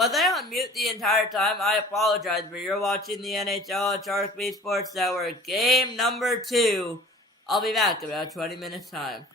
Was I on mute the entire time? I apologize, but you're watching the NHL at Shark Beat Sports Network, game number 2. I'll be back in about 20 minutes time.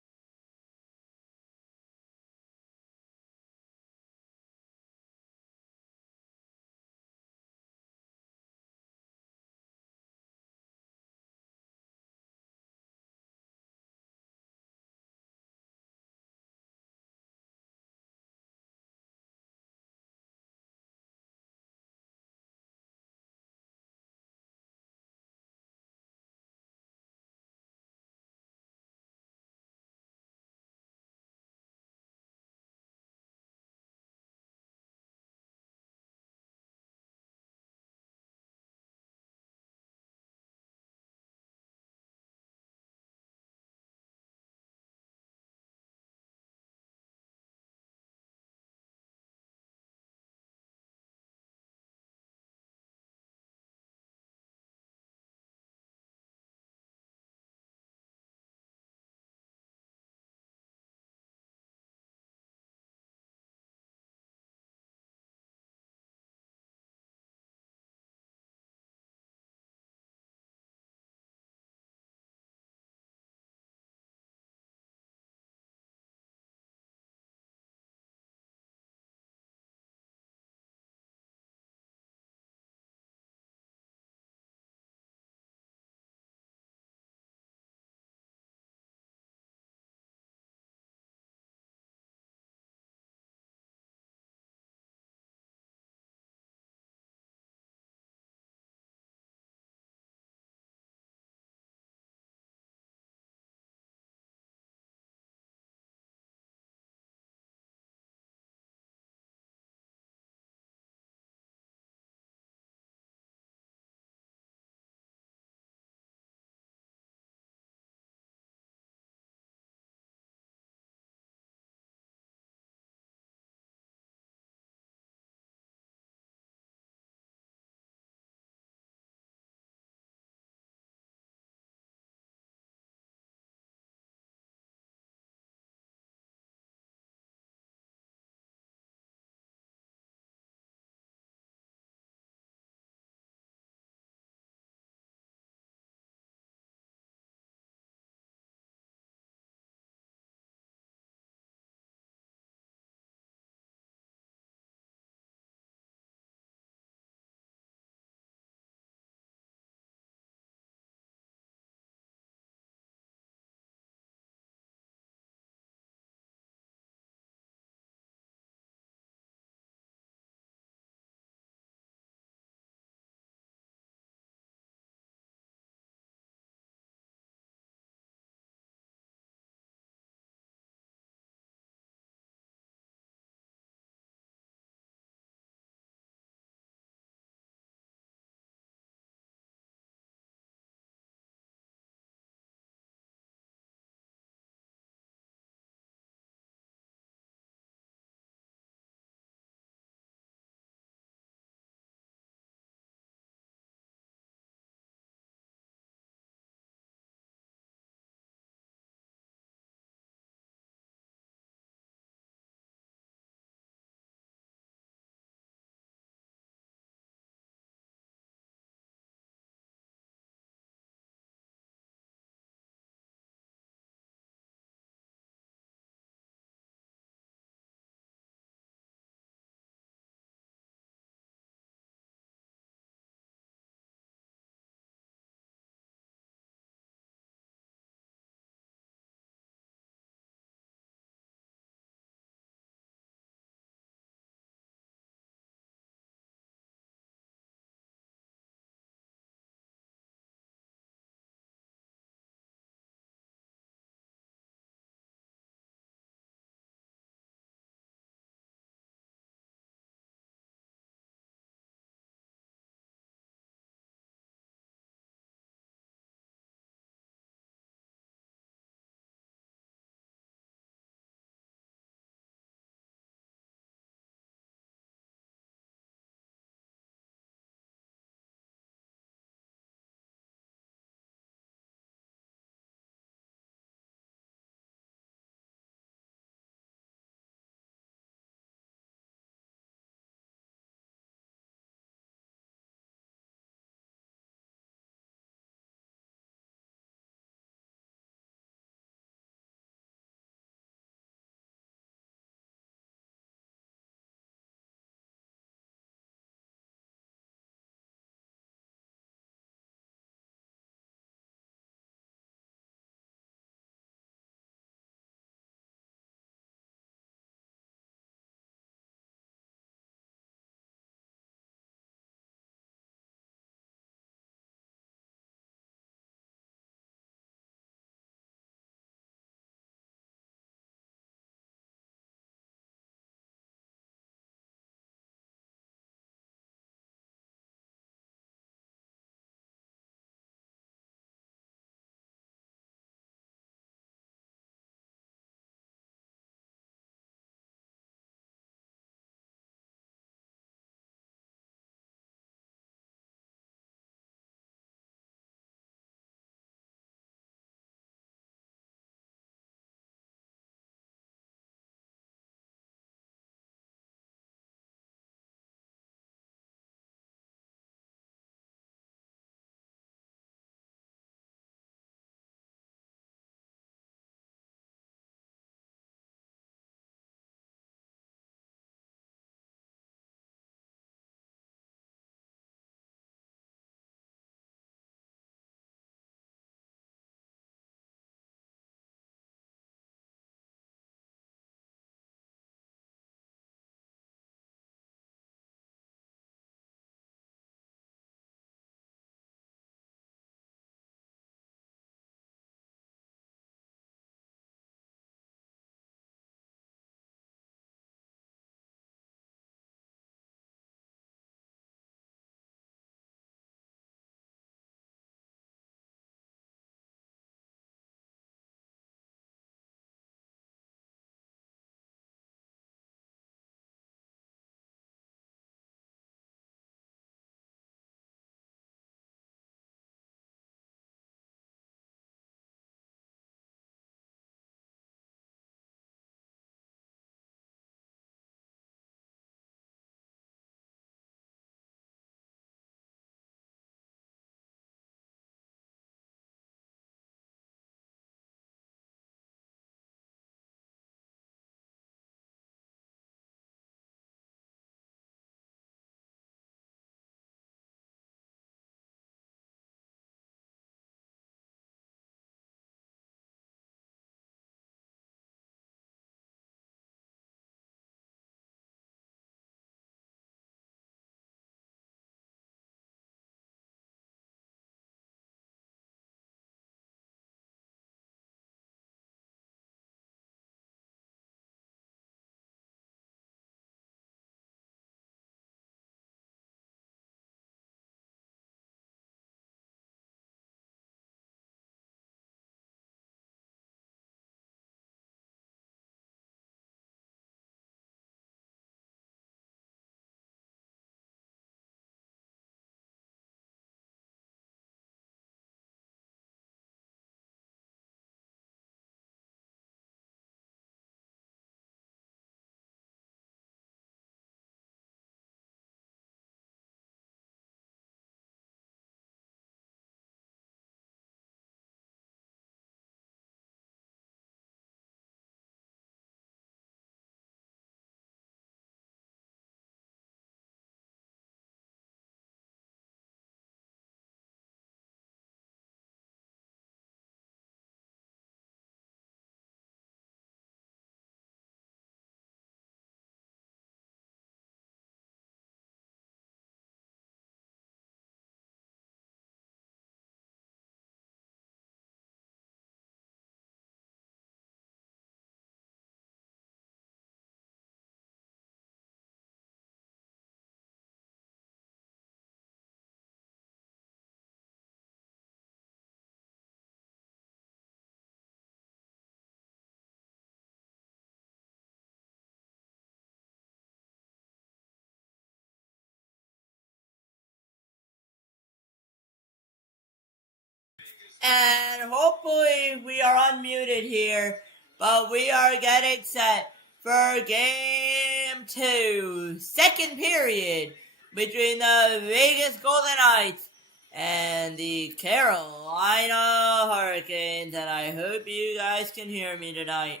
And hopefully we are unmuted here, but we are getting set for game 2, second period, between the Vegas Golden Knights and the Carolina Hurricanes. And I hope you guys can hear me tonight.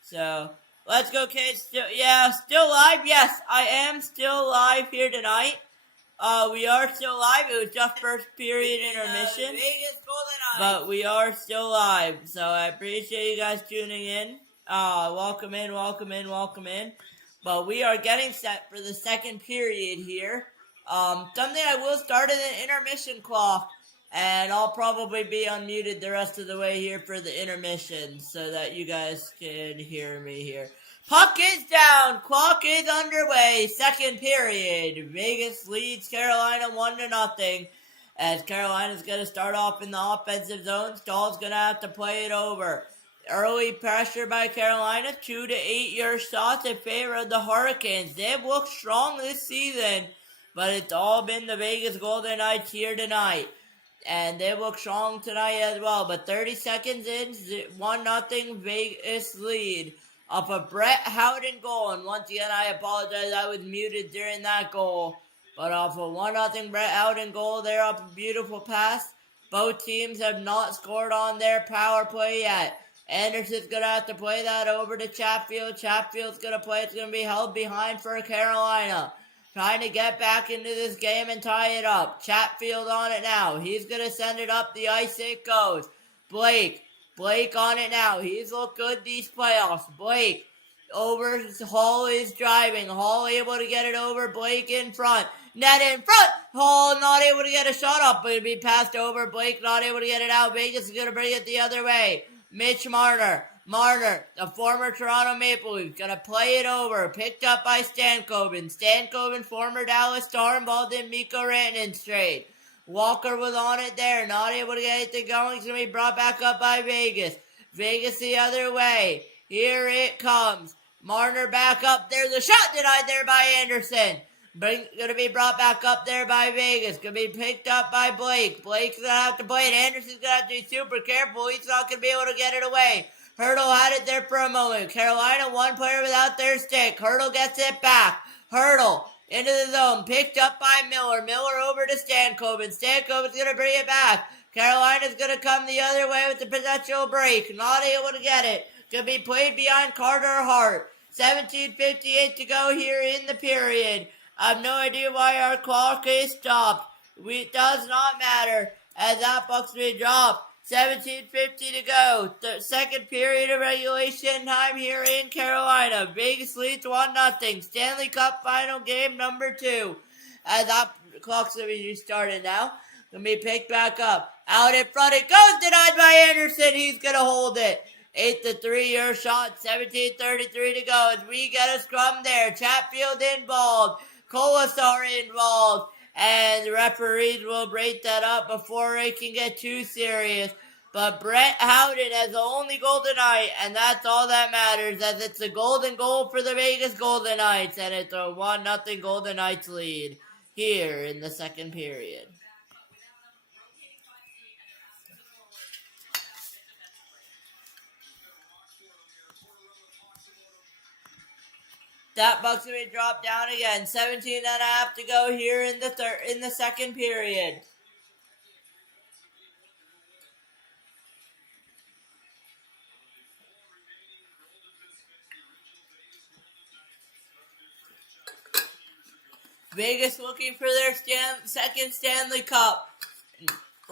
So let's go, kids. Still live. Yes, I am still live here tonight. We are still live. It was just first period intermission, but we are still live. So I appreciate you guys tuning in. Welcome in. But we are getting set for the second period here. Someday I will start at an intermission clock, and I'll probably be unmuted the rest of the way here for the intermission so that you guys can hear me here. Puck is down. Clock is underway. Second period. Vegas leads Carolina 1-0. As Carolina's going to start off in the offensive zone. Stahl's going to have to play it over. Early pressure by Carolina. 2 to 8 yard shots in favor of the Hurricanes. They've looked strong this season, but it's all been the Vegas Golden Knights here tonight. And they look strong tonight as well. But 30 seconds in, 1-0 Vegas lead. Off a Brett Howden goal. And once again, I apologize, I was muted during that goal. But off a 1-0 Brett Howden goal, they're up a beautiful pass. Both teams have not scored on their power play yet. Anderson's going to have to play that over to Chatfield. Chatfield's going to play. It's going to be held behind for Carolina. Trying to get back into this game and tie it up. Chatfield on it now. He's going to send it up the ice. It goes. Blake on it now. He's looked good these playoffs. Blake over. Hall is driving. Hall able to get it over. Blake in front. Net in front. Hall not able to get a shot up, but it'll be passed over. Blake not able to get it out. Vegas is going to bring it the other way. Mitch Marner, the former Toronto Maple Leafs, going to play it over. Picked up by Stankoven, former Dallas Star, involved in Mikko Rantanen's trade. Walker was on it there, not able to get anything going. It's going to be brought back up by Vegas. Vegas the other way. Here it comes. Marner back up there. The shot denied there by Anderson. Going to be brought back up there by Vegas. Going to be picked up by Blake. Blake's going to have to play it. Anderson's going to have to be super careful. He's not going to be able to get it away. Hurdle had it there for a moment. Carolina, one player without their stick. Hurdle gets it back. Hurdle into the zone. Picked up by Miller. Miller over to Stankoven. Stankoven's going to bring it back. Carolina's going to come the other way with the potential break. Not able to get it. Going to be played behind Carter Hart. 17:58 to go here in the period. I have no idea why our clock is stopped. It does not matter as that puck's been dropped. 17:50 to go. The second period of regulation time here in Carolina. Vegas leads 1-0. Stanley Cup final game number 2. As that clock's going to be restarted now. Going to be picked back up. Out in front it goes. Denied by Anderson. He's going to hold it. 8 to 3 yard shot. 17:33 to go as we get a scrum there. Chatfield involved. Colasar involved. And the referees will break that up before it can get too serious. But Brett Howden has the only Golden Knight, and that's all that matters, as it's a golden goal for the Vegas Golden Knights, and it's a 1-0 Golden Knights lead here in the second period. That puck's going to be dropped down again. 17 and a half to go here in the second period. Vegas looking for their second Stanley Cup.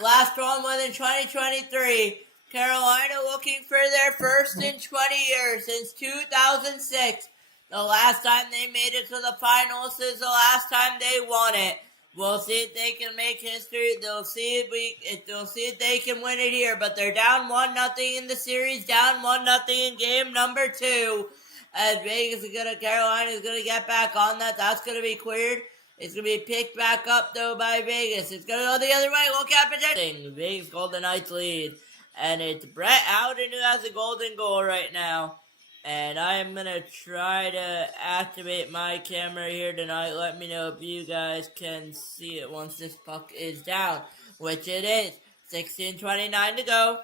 Last one was in 2023. Carolina looking for their first in 20 years since 2006. The last time they made it to the finals is the last time they won it. We'll see if they can make history. They'll see if they can win it here. But they're down 1-0 in the series, down 1-0 in game number 2. As Carolina is gonna get back on that. That's gonna be cleared. It's gonna be picked back up though by Vegas. It's gonna go the other way. Look out, protecting. Vegas Golden Knights lead, and it's Brett Howden who has a golden goal right now. And I am going to try to activate my camera here tonight. Let me know if you guys can see it once this puck is down, which it is. 16:29 to go.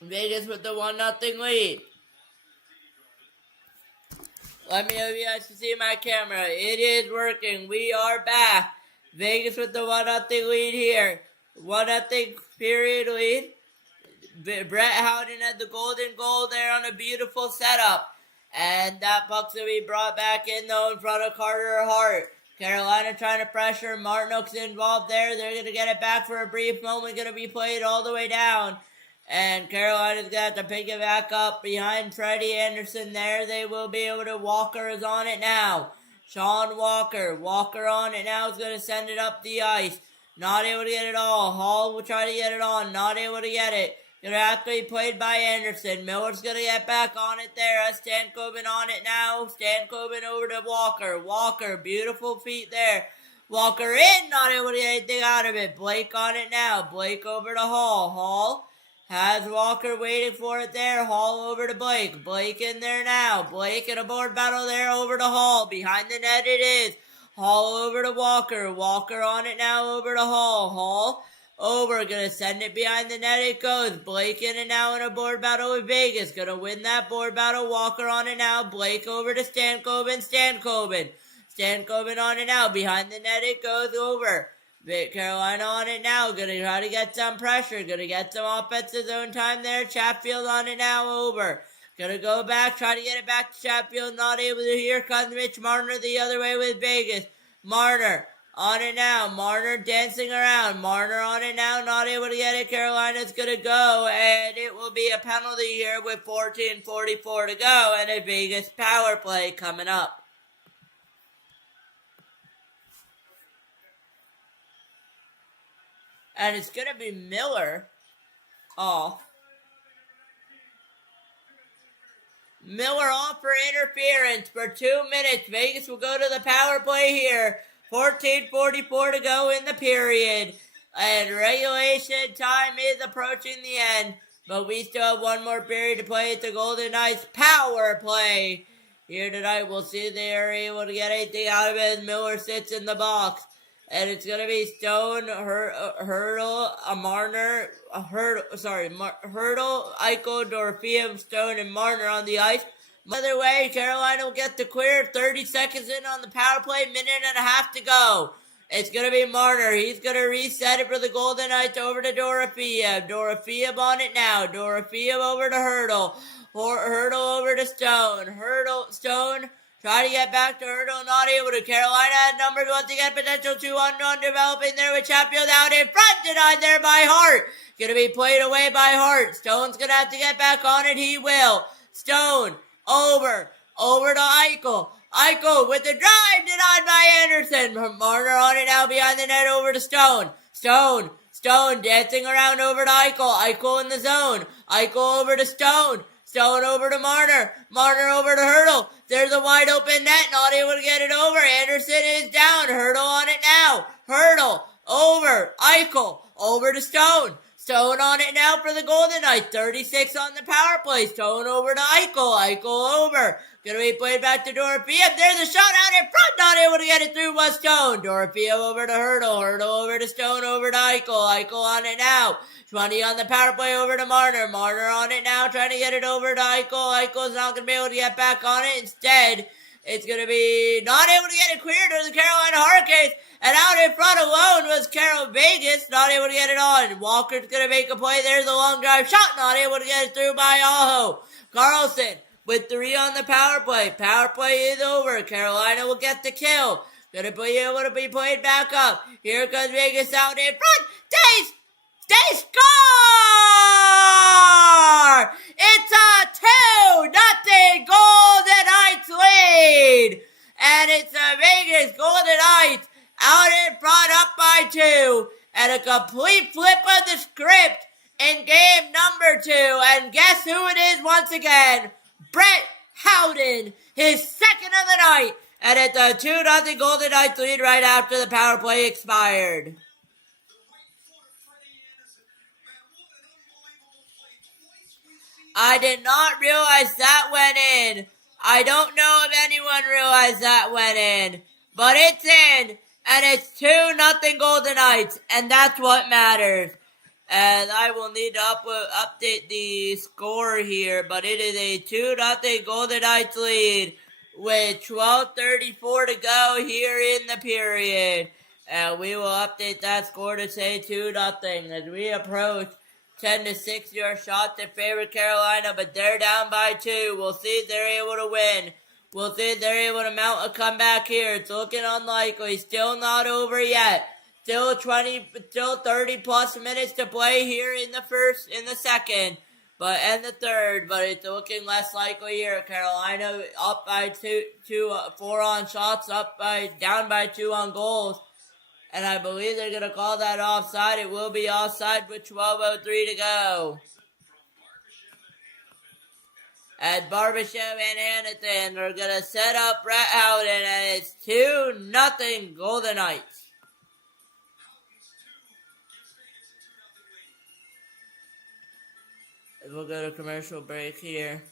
Vegas with the 1-0 lead. Let me know if you guys can see my camera. It is working. We are back. Vegas with the 1-0 lead here. 1-0 period lead. Brett Howden had the golden goal there on a beautiful setup. And that puck's going to be brought back in though in front of Carter Hart. Carolina trying to pressure. Martinook's involved there. They're going to get it back for a brief moment. Going to be played all the way down. And Carolina's going to have to pick it back up behind Freddie Anderson there. They will be able to. Walker is on it now. Sean Walker. Walker on it now is going to send it up the ice. Not able to get it all. Hall will try to get it on. Not able to get it. Gonna have to be played by Anderson. Miller's gonna get back on it there. Stankoven on it now. Stankoven over to Walker. Walker, beautiful feet there. Walker in, not able to get anything out of it. Blake on it now. Blake over to Hall. Hall has Walker waiting for it there. Hall over to Blake. Blake in there now. Blake in a board battle there over to Hall. Behind the net it is. Hall over to Walker. Walker on it now over to Hall. Hall over, gonna send it behind the net, it goes. Blake in and now in a board battle with Vegas. Gonna win that board battle. Walker on it now. Blake over to Stankoven. Stankoven on it now. Behind the net it goes over. Carolina on it now. Gonna try to get some pressure. Gonna get some offensive zone time there. Chatfield on it now over. Gonna go back. Try to get it back to Chatfield. Not able to. Here comes Mitch Marner the other way with Vegas. Marner on it now. Marner dancing around. Marner on it now. Not able to get it. Carolina's going to go. And it will be a penalty here with 14:44 to go. And a Vegas power play coming up. And it's going to be Miller off. Miller off for interference for 2 minutes. Vegas will go to the power play here. 14:44 to go in the period. And regulation time is approaching the end. But we still have one more period to play at the Golden Knights power play. Here tonight, we'll see if they are able to get anything out of it as Miller sits in the box. And it's going to be Stone, Hurdle, Marner, Hurdle, Eichel, Dorofeev, Stone, and Marner on the ice. Other way, Carolina will get the clear. 30 seconds in on the power play, minute and a half to go. It's going to be Marner. He's going to reset it for the Golden Knights over to Dorofeev. Dorofeev on it now. Dorofeev over to Hurdle. Hurdle over to Stone. Stone. Try to get back to Hurdle, not able to. Carolina had numbers once again, potential 2-on-1 developing there with Chatfield out in front, denied there by Hart. Gonna be played away by Hart. Stone's gonna have to get back on it, he will. Stone, over to Eichel. Eichel with the drive, denied by Anderson. Marner on it now behind the net over to Stone. Stone dancing around over to Eichel. Eichel in the zone. Eichel over to Stone. Stone over to Marner. Marner over to Hurdle. There's a wide open net. Not able to get it over. Anderson is down. Hurdle on it now. Hurdle over. Eichel over to Stone. Stone on it now for the Golden Knights. 36 on the power play. Stone over to Eichel. Eichel over. Gonna be played back to Dorofeev. There's a shot out in front. Not able to get it through was Stone. Dorofeev over to Hurdle. Hurdle over to Stone. Over to Eichel. Eichel on it now. 20 on the power play over to Marner. Marner on it now. Trying to get it over to Eichel. Eichel's not gonna be able to get back on it. Instead, it's gonna be not able to get it cleared to the Carolina Hurricanes. And out in front alone was Carol Vegas. Not able to get it on. Walker's gonna make a play. There's a long drive shot. Not able to get it through by Aho. Carlson with 3 on the power play. Power play is over. Carolina will get the kill. Gonna be able to be played back up. Here comes Vegas out in front. They score! It's a 2-0 Golden Knights lead. And it's a Vegas Golden Knights out in front up by 2. And a complete flip of the script in game number 2. And guess who it is once again? Brett Howden, his second of the night. And it's a 2-0 Golden Knights lead right after the power play expired. I did not realize that went in. I don't know if anyone realized that went in. But it's in. And it's 2-0 Golden Knights. And that's what matters. And I will need to update the score here, but it is a 2-0 Golden Knights lead with 12:34 to go here in the period. And we will update that score to say 2-0 as we approach 10-6 your shot to favor Carolina, but they're down by 2. We'll see if they're able to win. We'll see if they're able to mount a comeback here. It's looking unlikely. Still not over yet. Still 30 plus minutes to play here in the second, and the third, but it's looking less likely here. Carolina up by 4 on shots, down by 2 on goals. And I believe they're going to call that offside. It will be offside with 12:03 to go. At Barbashev and Hanathan are going to set up Brett Howden, and it's 2-0 Golden Knights. We'll go to commercial break here.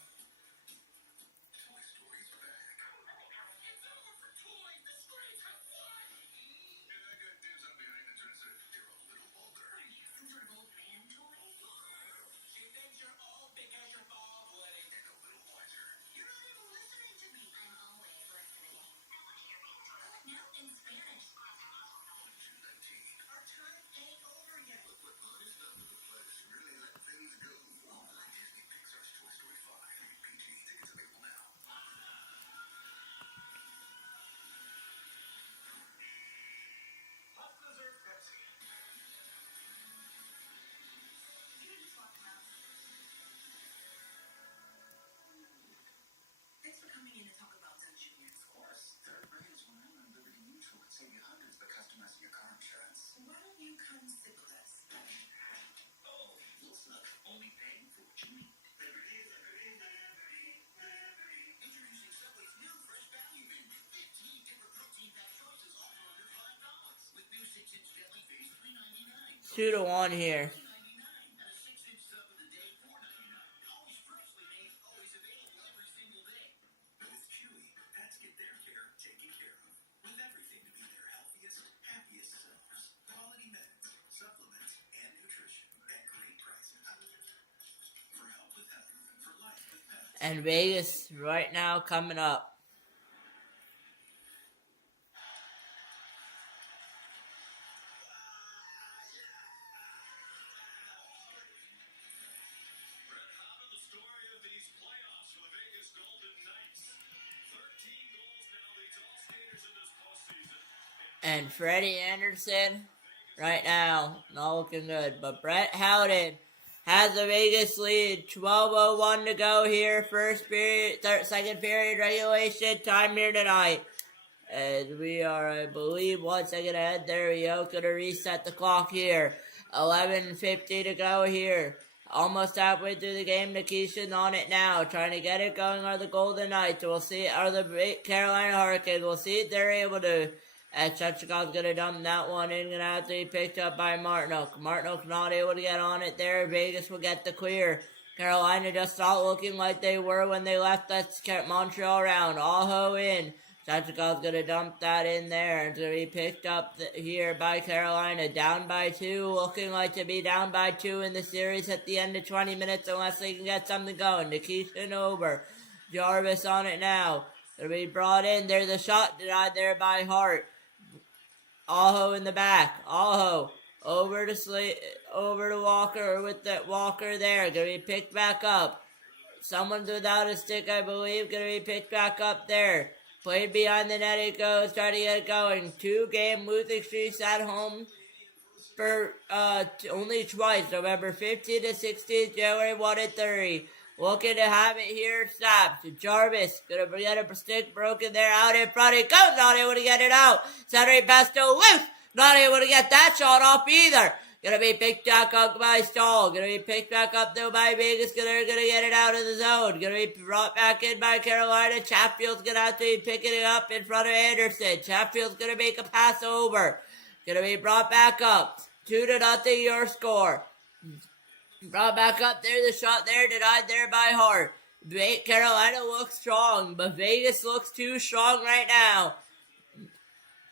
Two to one here. And Vegas right now coming up. And Freddie Anderson, right now, not looking good. But Brett Howden has the Vegas lead. 12:01 to go here. Second period regulation time here tonight. And we are, I believe, 1 second ahead. There we go. Going to reset the clock here. 11:50 to go here. Almost halfway through the game. Nikisha's on it now. Trying to get it going are the Golden Knights. We'll see. Are the Carolina Hurricanes. We'll see if they're able to. And Chechikov's going to dump that one in. Going to have to be picked up by Martinook. Martinook's not able to get on it there. Vegas will get the clear. Carolina just not looking like they were when they left that Montreal round. Aho in. Chechikov's going to dump that in there. It's going to be picked up here by Carolina. Down by 2. Looking like to be down by 2 in the series at the end of 20 minutes unless they can get something going. Nikisha over. Jarvis on it now. Going to be brought in. There's a shot denied there by Hart. Aho in the back. Aho over to Walker with that Walker there. Gonna be picked back up. Someone's without a stick, I believe. Gonna be picked back up there. Played behind the net it goes. Trying to get it going. 2-game losing streaks at home for only twice. November 15th to 16th, January 1 and 30. Looking to have it here. Stops. Jarvis. Gonna get a stick broken there. Out in front. It goes. Not able to get it out. Centering Pesto loose. Not able to get that shot off either. Gonna be picked back up by Stahl. Gonna be picked back up though by Vegas. Gonna get it out of the zone. Gonna be brought back in by Carolina. Chatfield's gonna have to be picking it up in front of Anderson. Chatfield's gonna make a pass over. Gonna be brought back up. 2-0 your score. Brought back up there, the shot there, denied there by Hart. Carolina looks strong, but Vegas looks too strong right now.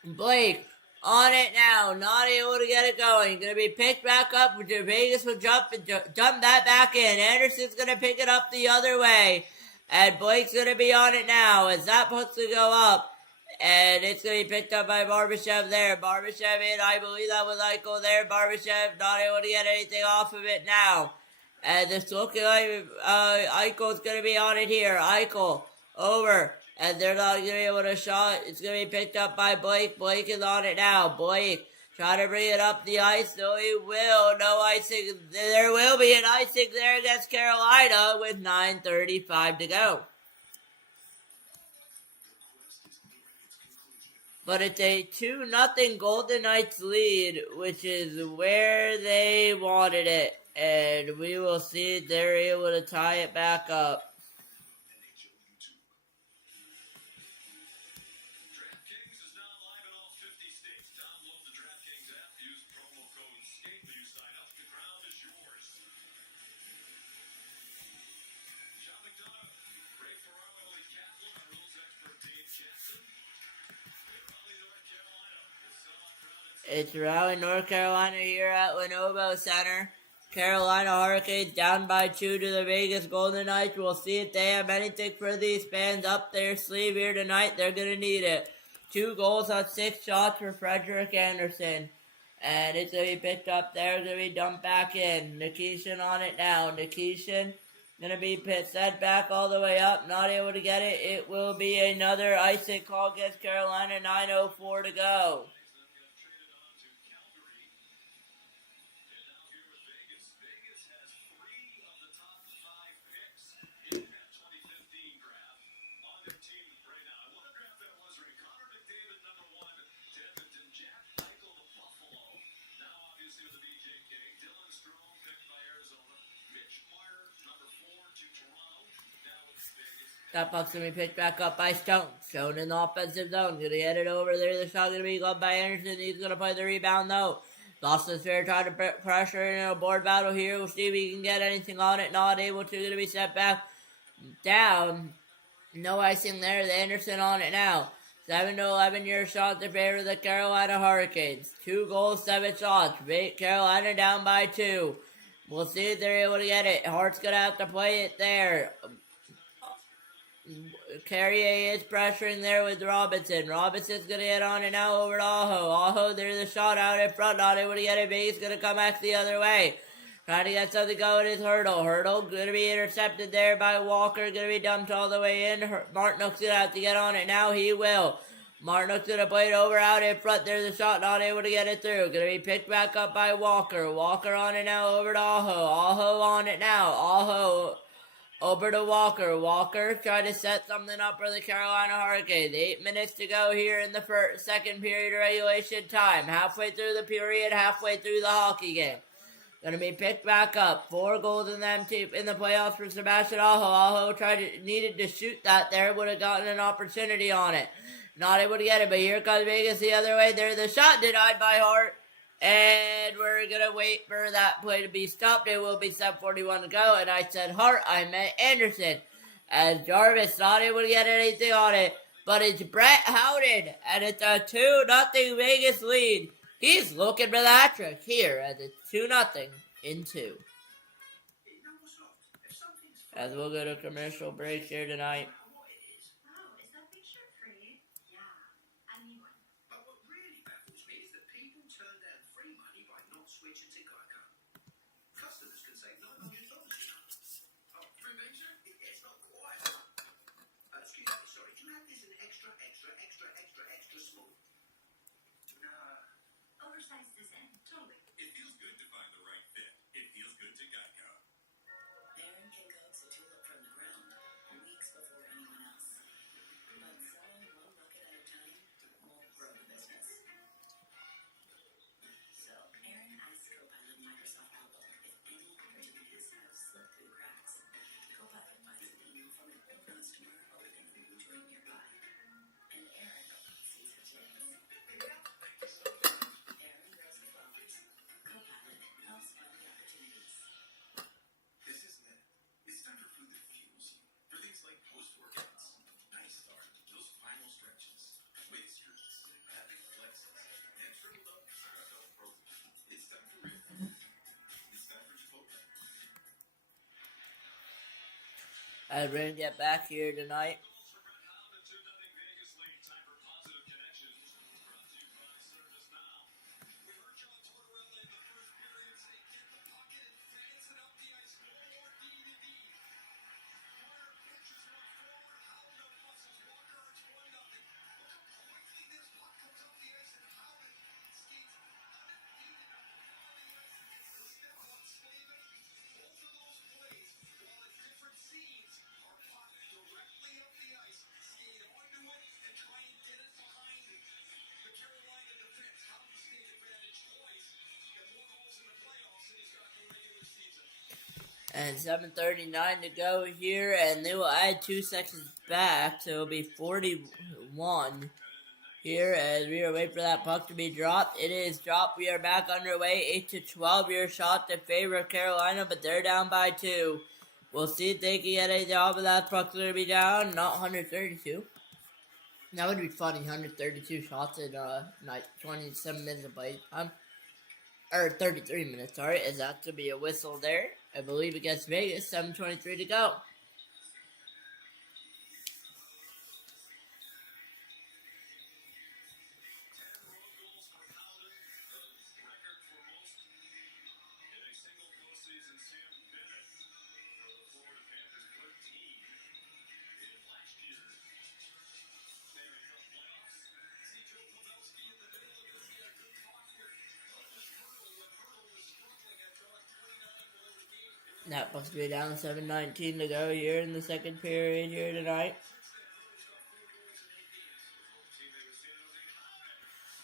Blake on it now. Not able to get it going. Going to be picked back up. Vegas will jump and jump that back in. Anderson's going to pick it up the other way. And Blake's going to be on it now as that puts to go up. And it's going to be picked up by Barbashev there. Barbashev in, I believe that was Eichel there. Barbashev not able to get anything off of it now. And it's looking like Eichel's going to be on it here. Eichel over. And they're not going to be able to shot. It's going to be picked up by Blake. Blake is on it now. Blake trying to bring it up the ice. No, he will. No icing. There will be an icing there against Carolina with 9:35 to go. But it's a 2-0 Golden Knights lead, which is where they wanted it. And we will see if they're able to tie it back up. It's Raleigh, North Carolina here at Lenovo Center. Carolina Hurricanes down by 2 to the Vegas Golden Knights. We'll see if they have anything for these fans up their sleeve here tonight. They're going to need it. 2 goals on 6 shots for Frederik Andersen. And it's going to be picked up there. Going to be dumped back in. Nikishin on it now. Nikishin going to be set back all the way up. Not able to get it. It will be another icing call against Carolina. 9:04 to go. That puck's going to be picked back up by Stone. Stone in the offensive zone. Going to get it over there. The shot going to be gone by Anderson. He's going to play the rebound, though. Lost the sphere, trying to pressure in a board battle here. We'll see if he can get anything on it. Not able to. Going to be set back down. No icing there. The Anderson on it now. 7-11 year shots in favor of the Carolina Hurricanes. 2 goals, 7 shots. Carolina down by 2. We'll see if they're able to get it. Hart's going to have to play it there. Carrier is pressuring there with Robinson. Robinson's going to get on it now over to Aho. Aho, there's a shot out in front. Not able to get it, but he's going to come back the other way. Trying to get something going is Hurdle. Hurdle going to be intercepted there by Walker. Going to be dumped all the way in. Martinook's going to have to get on it now. He will. Martinook's going to play it over out in front. There's a shot. Not able to get it through. Going to be picked back up by Walker. Walker on it now over to Aho. Aho on it now. Aho over to Walker. Walker trying to set something up for the Carolina Hurricanes. 8 minutes to go here in the second period of regulation time. Halfway through the period, halfway through the hockey game. Going to be picked back up. 4 goals in the playoffs for Sebastian Aho. Aho needed to shoot that there. Would have gotten an opportunity on it. Not able to get it, but here comes Vegas the other way. There's the shot denied by Hart. And we're going to wait for that play to be stopped. It will be 7:41 to go. And I said Hart, I meant Anderson. As Jarvis not able to get anything on it. But it's Brett Howden. And it's a 2-0 Vegas lead. He's looking for the hat trick here. And it's 2-0 in 2. As we'll go to commercial break here tonight. As we're going to get back here tonight. And 7:39 to go here, and they will add 2 seconds back, so it'll be 41 here as we are waiting for that puck to be dropped. It is dropped. We are back underway, 8-12. Your shot to favor Carolina, but they're down by 2. We'll see if they can get a job of that puck to be down. Not 132. That would be funny. 132 shots in 27 minutes of play time. Or 33 minutes, sorry. Is that to be a whistle there? I believe against Vegas. 7:23 to go. That must be down 7:19 to go here in the second period here tonight.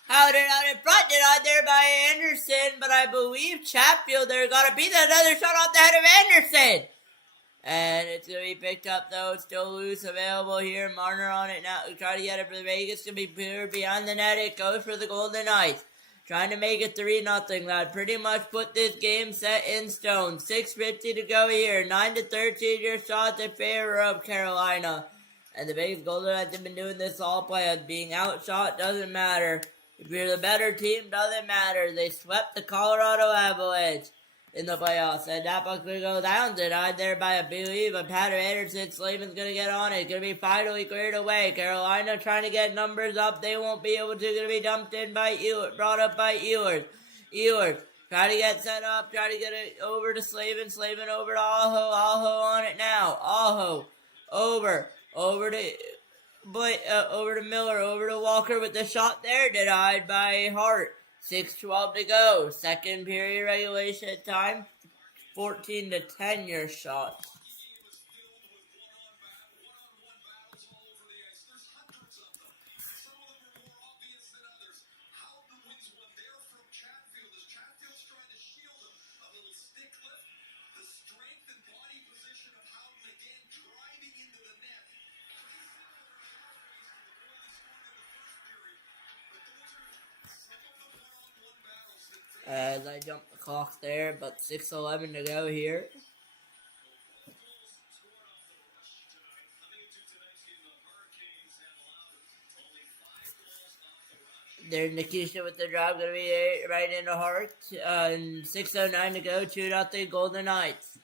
Out in front, denied there by Anderson, but I believe Chatfield there got to beat another shot off the head of Anderson. And it's going to be picked up, though. Still loose, available here. Marner on it now. Trying to get it for the Vegas. Going to be clear behind the net. It goes for the Golden Knights. Trying to make it 3-0. That pretty much put this game set in stone. 6:50 to go here. 9-13 your shots in favor of Carolina. And the Vegas Golden Knights have been doing this all play. Being outshot doesn't matter. If you're the better team, doesn't matter. They swept the Colorado Avalanche in the playoffs. And that puck's going to go down. Denied there by, I believe, a Patter Anderson. Slavin's going to get on it. It's going to be finally cleared away. Carolina trying to get numbers up. They won't be able to. Going to be dumped in by Ewert. Brought up by Ewert. Ewert trying to get set up. Trying to get it over to Slavin. Slavin over to Aho. Aho on it now. Aho over to... over to Miller, over to Walker with the shot there, denied by Hart. 6:12 to go. Second period regulation time. 14-10 your shot. As I jump the clock there, but 6:11 to go here. There's Nikisha with the drive, going to be right into Hart. 6:09 to go, 2-0 Golden Knights.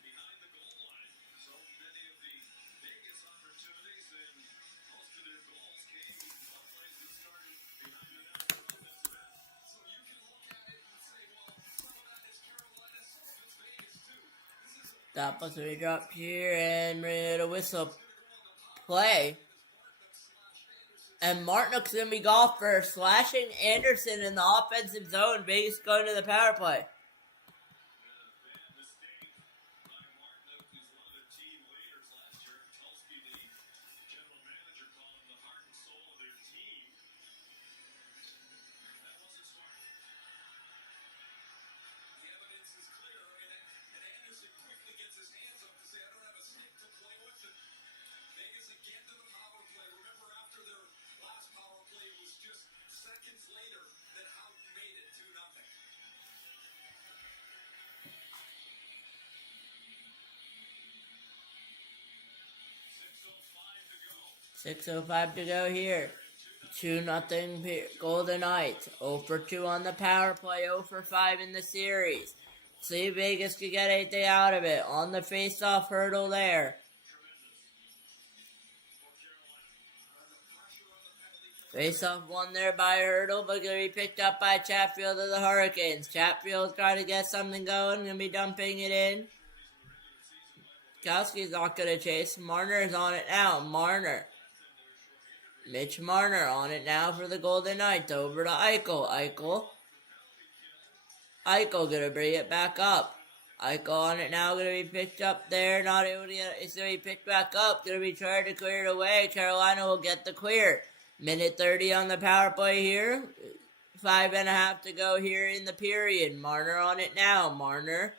That was to be dropped here, and we're going to whistle play. And Martinook's going to be golf for slashing Anderson in the offensive zone. Vegas going to the power play. .605 to go here. 2-0 Golden Knights. 0-2 on the power play. 0-5 in the series. See if Vegas can get anything out of it. On the face-off hurdle there. Face-off won there by Hurdle, but going to be picked up by Chatfield of the Hurricanes. Chatfield trying to get something going, going to be dumping it in. Kowski's not going to chase. Marner's on it now. Mitch Marner on it now for the Golden Knights. Over to Eichel. Eichel going to bring it back up. Eichel on it now, going to be picked up there. Not able to get it. It's going to be picked back up. Going to be trying to clear it away. Carolina will get the clear. Minute 30 on the power play here. 5.5 to go here in the period. Marner on it now. Marner.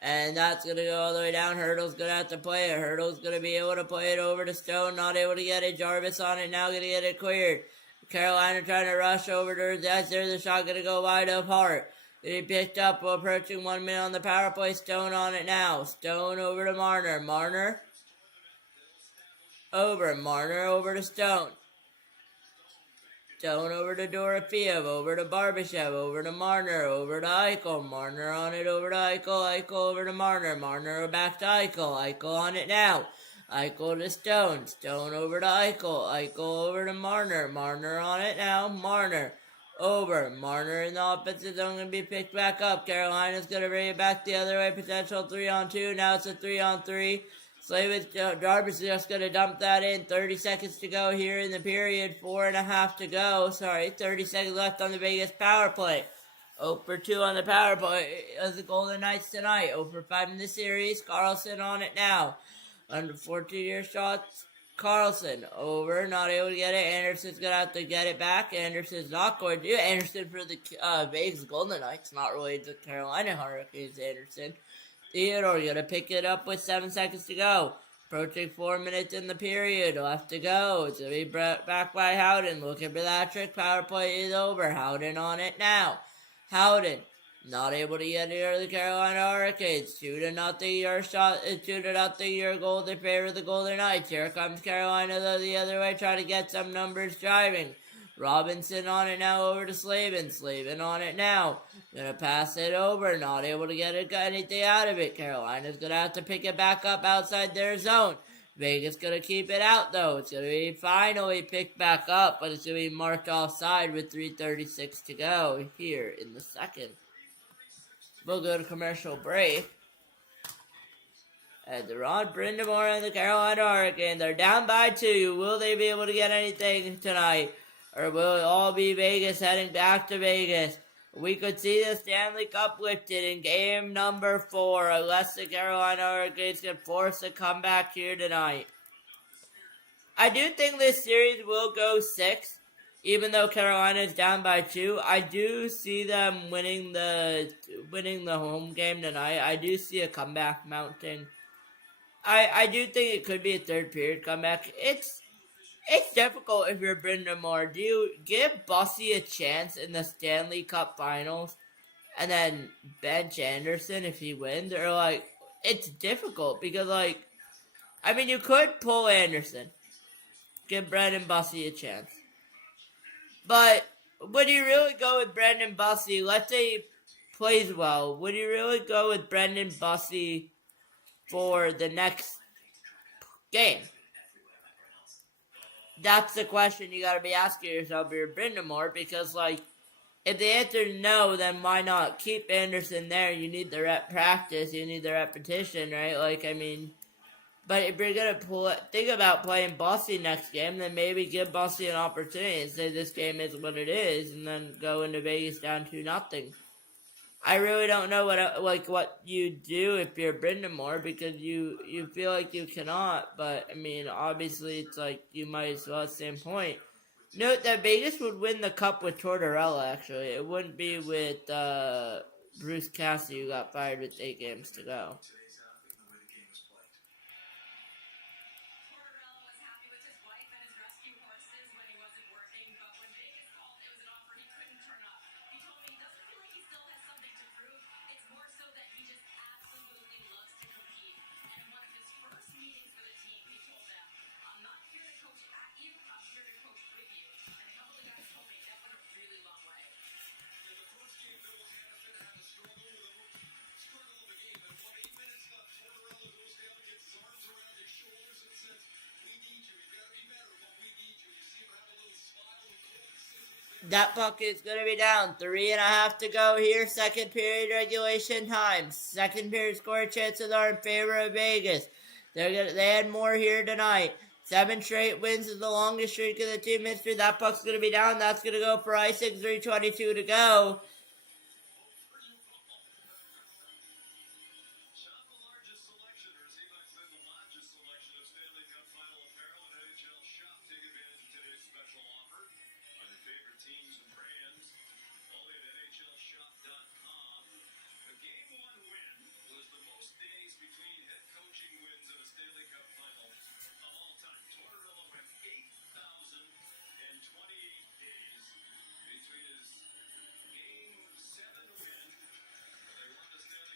And that's going to go all the way down. Hurdle's going to have to play it. Hurdle's going to be able to play it over to Stone. Not able to get it. Jarvis on it now. Going to get it cleared. Carolina trying to rush over to that. There's the shot going to go wide apart. He picked up approaching 1 minute on the power play. Stone on it now. Stone over to Marner. Marner over to Stone. Stone over to Dorofeev, over to Barbashev, over to Marner, over to Eichel. Marner on it over to Eichel. Eichel over to Marner. Marner back to Eichel. Eichel on it now. Eichel to Stone. Stone over to Eichel. Eichel over to Marner. Marner on it now. Marner over. Marner in the offensive zone going to be picked back up. Carolina's going to bring it back the other way. Potential 3-on-2. Now it's a 3-on-3. Jarvis just going to dump that in. 30 seconds to go here in the period. 4.5 to go. 30 seconds left on the Vegas power play. 0 for 2 on the power play of the Golden Knights tonight. 0 for 5 in the series. Carlson on it now. Under 14-year shots. Carlson over. Not able to get it. Anderson's going to have to get it back. Anderson's not going to do it. Anderson for the Vegas Golden Knights. Not related to Carolina Hurricanes. Anderson. Theodore going to pick it up with 7 seconds to go. Approaching 4 minutes in the period. Left to go. It's going to be back by Howden. Looking for that trick. Power play is over. Howden on it now. Howden not able to get near the Carolina Hurricanes. 2-0 your shot. 2-0 your goal in favor of the Golden Knights. Here comes Carolina though the other way. Trying to get some numbers driving. Robinson on it now over to Slavin. Slavin on it now. Gonna pass it over. Not able to get anything out of it. Carolina's gonna have to pick it back up outside their zone. Vegas gonna keep it out though. It's gonna be finally picked back up, but it's gonna be marked offside with 3:36 to go here in the second. We'll go to commercial break. And the Ron Brindamore and the Carolina Hurricanes are down by 2. Will they be able to get anything tonight? Or will it all be Vegas heading back to Vegas? We could see the Stanley Cup lifted in game number 4 unless the Carolina Hurricanes can force a comeback here tonight. I do think this series will go 6, even though Carolina is down by 2. I do see them winning the home game tonight. I do see a comeback mounting. I do think it could be a third period comeback. It's difficult if you're Brendan Moore. Do you give Bussy a chance in the Stanley Cup Finals and then bench Anderson if he wins? Or, it's difficult because, you could pull Anderson. Give Brendan Bussy a chance. But would you really go with Brendan Bussy? Let's say he plays well. Would you really go with Brendan Bussy for the next game? That's the question you gotta be asking yourself if you're Brendan Moore, because, if the answer is no, then why not? Keep Anderson there. You need the practice. You need the repetition, right? But if you're gonna think about playing Bussy next game, then maybe give Bussy an opportunity and say this game is what it is, and then go into Vegas down 2-0. I really don't know what you do if you're Brendan Moore, because you feel like you cannot, but obviously it's you might as well at the same point. Note that Vegas would win the cup with Tortorella, actually. It wouldn't be with Bruce Cassidy, who got fired with 8 games to go. That puck is going to be down. 3.5 to go here. Second period regulation time. Second period score chances are in favor of Vegas. They had more here tonight. 7 straight wins is the longest streak in the team history. That puck's going to be down. That's going to go for icing. 3:22 to go.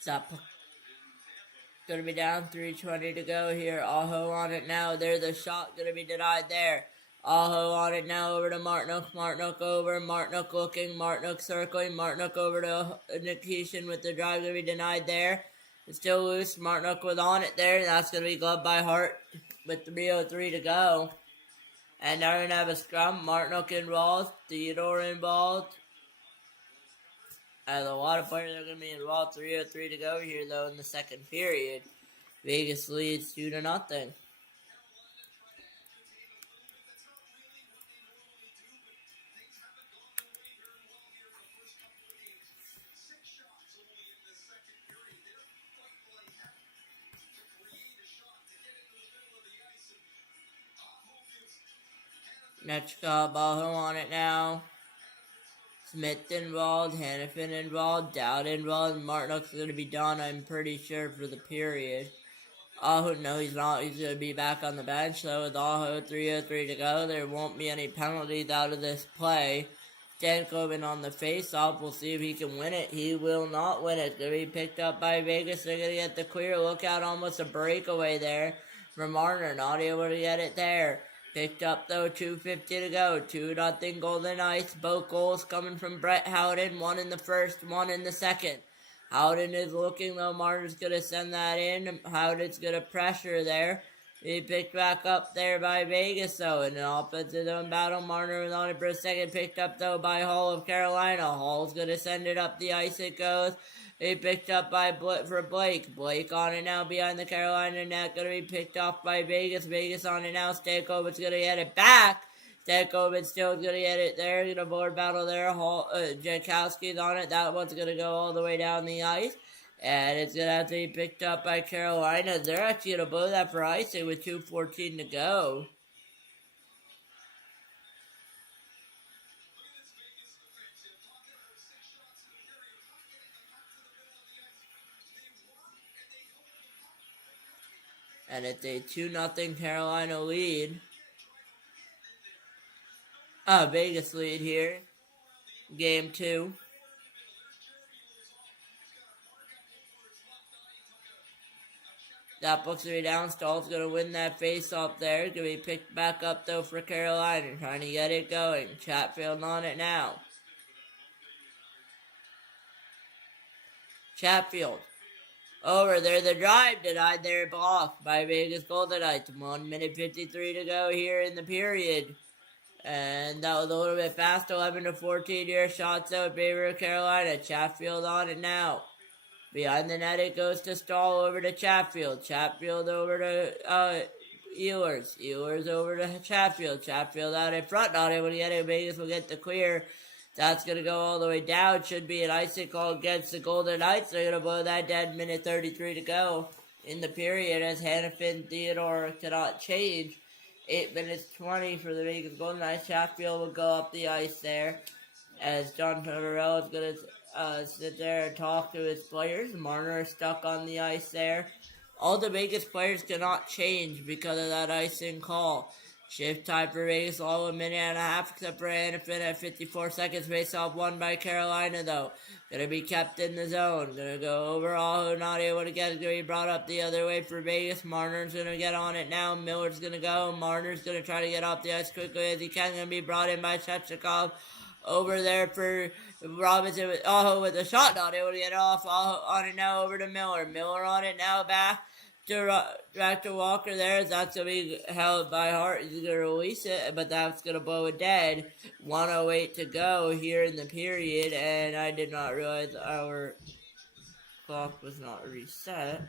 That puck going to be down. 3:20 to go here. Aho on it now. There's the shot going to be denied there. Aho on it now over to Martinook. Martinook over. Martinook looking. Martinook circling. Martinook over to Nikishin with the drive going to be denied there. It's still loose. Martinook was on it there. That's going to be gloved by Hart with 3:03 to go. And now we're going to have a scrum. Martinook involved. Theodore involved. A lot of players are going to be involved. 3:03 to go here, though, in the second period. Vegas leads 2-0. Nechka, Baho on it now. Smith involved, Hannafin involved, Dowd involved, Martinook's going to be done, I'm pretty sure, for the period. Aho, no, he's not. He's going to be back on the bench, though, with Aho 3:03 to go. There won't be any penalties out of this play. Stankoven on the face-off. We'll see if he can win it. He will not win it. Going to be picked up by Vegas. They're going to get the clear. Look out, almost a breakaway there from Marner. Not able to get it there. Picked up, though, 2:50 to go. 2-0 Golden Knights. Both goals coming from Brett Howden. One in the first, one in the second. Howden is looking, though. Marner's going to send that in. Howden's going to pressure there. He picked back up there by Vegas, though. In an offensive zone battle, Marner was on it for a second. Picked up, though, by Hall of Carolina. Hall's going to send it up the ice. It goes. He picked up by for Blake. Blake on it now behind the Carolina net. Going to be picked off by Vegas. Vegas on it now. Stankoven's going to get it back. Stankoven still going to get it there. Going to board battle there. Jankowski's on it. That one's going to go all the way down the ice. And it's going to have to be picked up by Carolina. They're actually going to blow that for icing with 2:14 to go. And it's a 2-0 Carolina lead. Vegas lead here. Game 2. That puck's going to be down. Stahl's going to win that face-off there. Going to be picked back up, though, for Carolina. Trying to get it going. Chatfield on it now. Chatfield. Over there, the drive denied there, blocked by Vegas Golden Knights. 1:53 to go here in the period. And that was a little bit fast. 11-14 here. Shots out in favor of Carolina. Chatfield on it now. Behind the net, it goes to Stahl over to Chatfield. Chatfield over to Ehlers. Ehlers over to Chatfield. Chatfield out in front. Not able to get it. Vegas will get the clear. That's going to go all the way down. Should be an icing call against the Golden Knights. They're going to blow that dead. 1:33 to go in the period as Hannafin Theodore cannot change. 8:20 for the Vegas Golden Knights. Chatfield will go up the ice there as John Tortorella is going to sit there and talk to his players. Marner is stuck on the ice there. All the Vegas players cannot change because of that icing call. Shift time for Vegas, all 1.5 except for Hannafin at 54 seconds. Face off won by Carolina, though. Going to be kept in the zone. Going to go overall. Not able to get it. Going to be brought up the other way for Vegas. Marner's going to get on it now. Miller's going to go. Marner's going to try to get off the ice quickly as he can. Going to be brought in by Shevchikov. Over there for Robinson with Aho with a shot. Not able to get off. Aho on it now over to Miller. Miller on it now back Director Walker there. That's going to be held by Hart. He's going to release it, but that's going to blow it dead. 1:08 to go here in the period, and I did not realize our clock was not reset.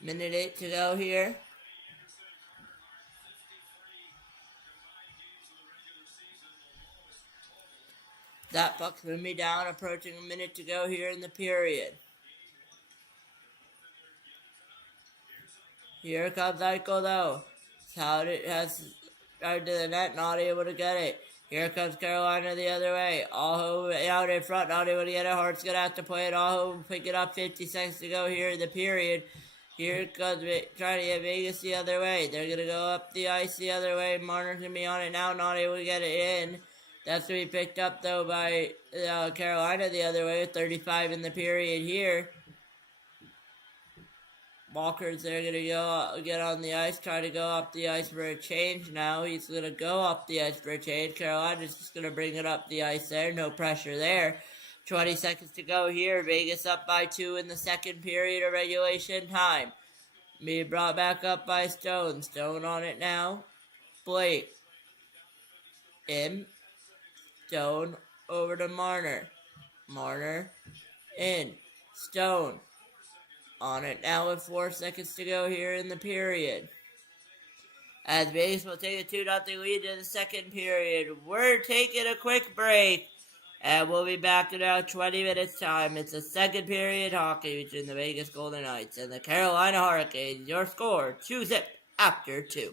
Minute 8 to go here. That puck's moving me down, approaching a minute to go here in the period. Here comes Eichel though. Has started to the net, not able to get it. Here comes Carolina the other way. Aho out in front, not able to get it. Hart's going to have to play it. Aho pick it up, 50 seconds to go here in the period. Here comes trying to get Vegas the other way. They're going to go up the ice the other way. Marner's going to be on it now, not able to get it in. That's going to be picked up though by Carolina the other way with 35 in the period here. Walker's there going to go get on the ice, try to go up the ice for a change now. He's going to go up the ice for a change. Carolina's just going to bring it up the ice there. No pressure there. 20 seconds to go here. Vegas up by 2 in the second period of regulation time. Being brought back up by Stone. Stone on it now. Blake. In. Stone over to Marner. Marner. In. Stone. On it now with 4 seconds to go here in the period. As Vegas will take a 2-0 lead in the second period. We're taking a quick break. And we'll be back in about 20 minutes time. It's the second period hockey between the Vegas Golden Knights and the Carolina Hurricanes. Your score, 2-0 after 2.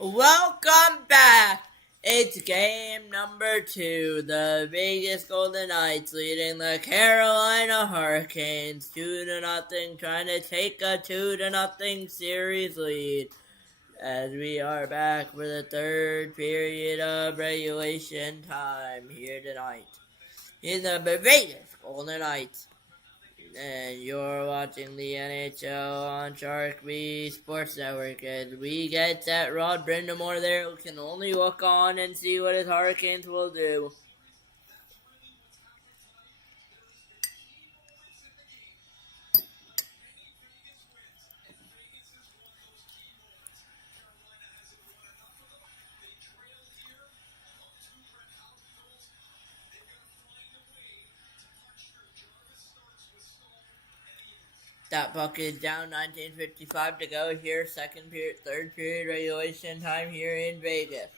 Welcome back. It's game number 2. The Vegas Golden Knights leading the Carolina Hurricanes 2-0, trying to take a 2-0 series lead. As we are back for the third period of regulation time here tonight in the Vegas Golden Knights. And you're watching the NHL on Sharik Sports Network. And we get that Rod Brindamore there who can only look on and see what his Hurricanes will do. That puck is down, 19:55 to go here. Third period regulation time here in Vegas.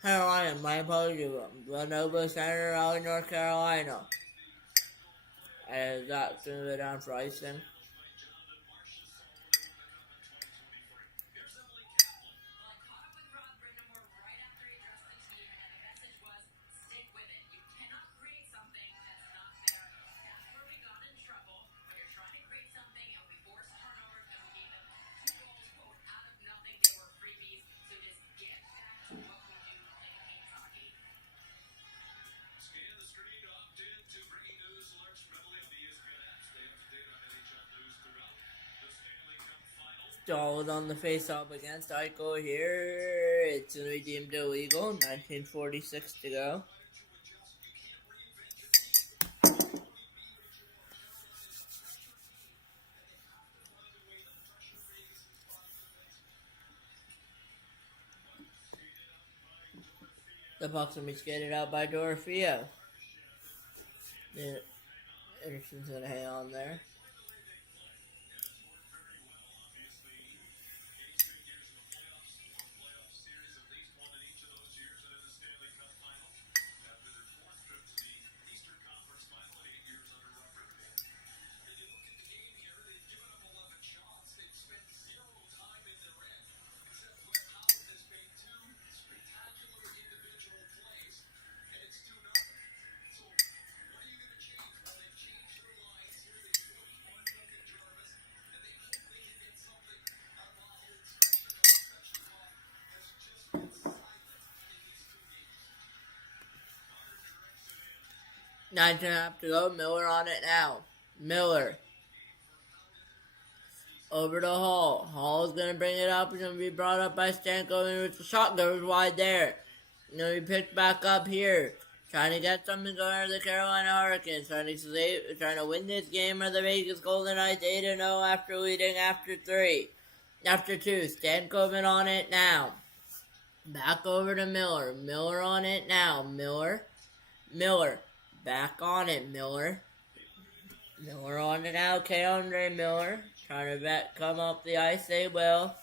Carolina, my apologies. Villanova Center, Raleigh, North Carolina. I got to go down for icing. Stalled on the face-off against Eichel here. It's going to be deemed illegal. 19:46 to go. The puck's going to be skated out by Dorofeo. Anderson's going to hang on there. Nine and a half to go. Miller on it now. Miller. Over to Hall. Hall's going to bring it up. It's going to be brought up by Stanko. And the shot goes wide there. Going to be picked back up here. Trying to get something going for the Carolina Hurricanes. Trying to win this game for the Vegas Golden Knights 8-0 after leading after 2. Stankoven on it now. Back over to Miller. Miller on it now. Miller. Back on it, Miller. Miller on it now. Keandre Miller. Trying to come up the ice. They will.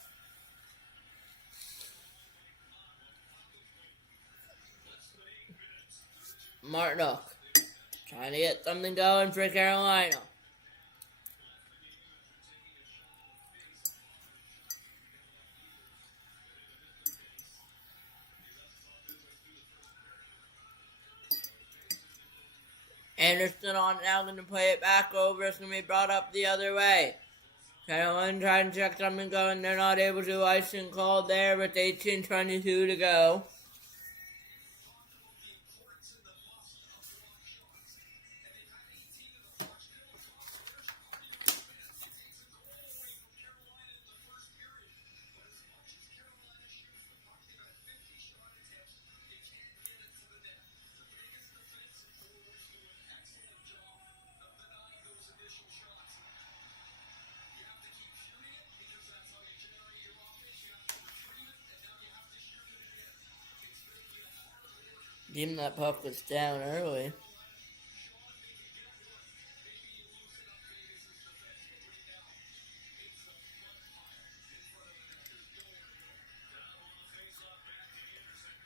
Martinook. Trying to get something going for Carolina. Anderson on now, going to play it back over. It's going to be brought up the other way. Carolina trying to check something going. They're not able to. Icing called there with 18:22 to go. Even that puck was down early.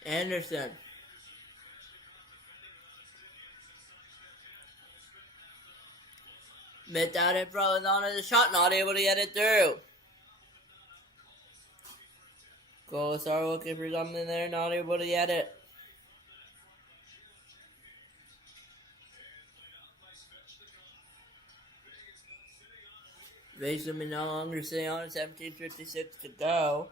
Anderson. Missed out in front on the shot, not able to get it through. Goal are looking for something there, not able to get it. Baseman no longer sitting on it, 17:56 to go.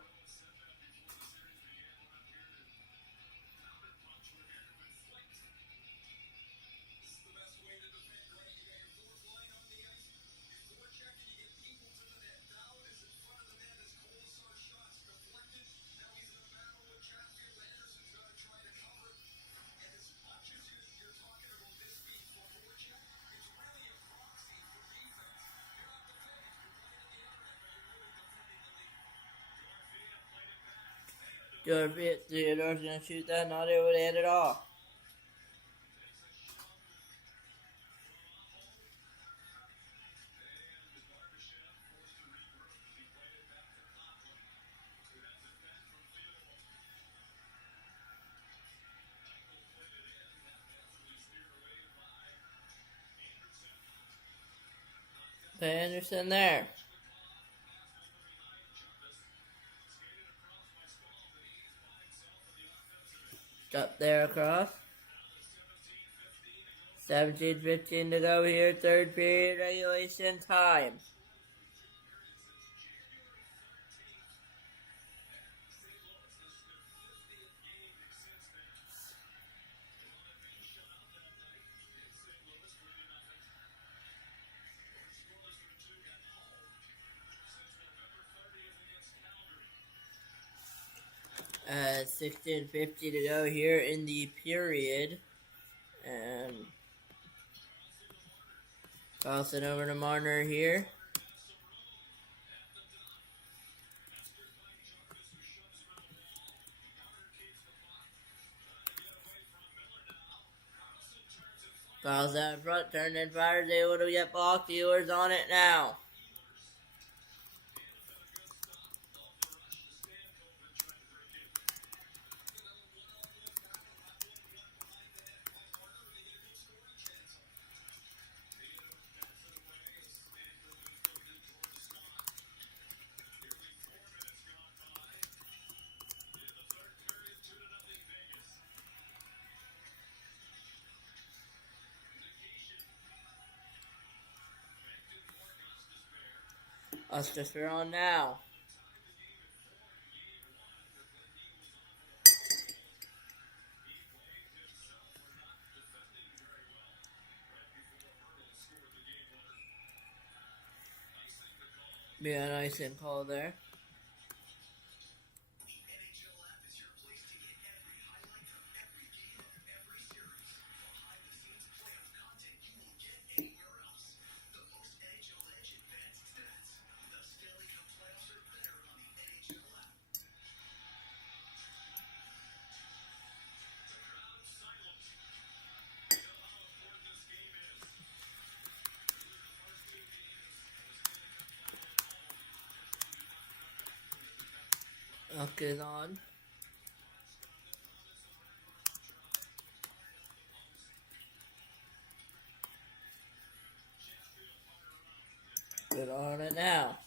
Theodore's gonna shoot that, not able to hit it off. Anderson there. Up there across. 17:15 to go here, third period regulation time. At 16:50 to go here in the period. And toss it over to Marner here. Fouls out in front, turned in fires, able to get blocked. Viewers on it now. Us just on now. Be a nice call there. Luck is on. Good on it now.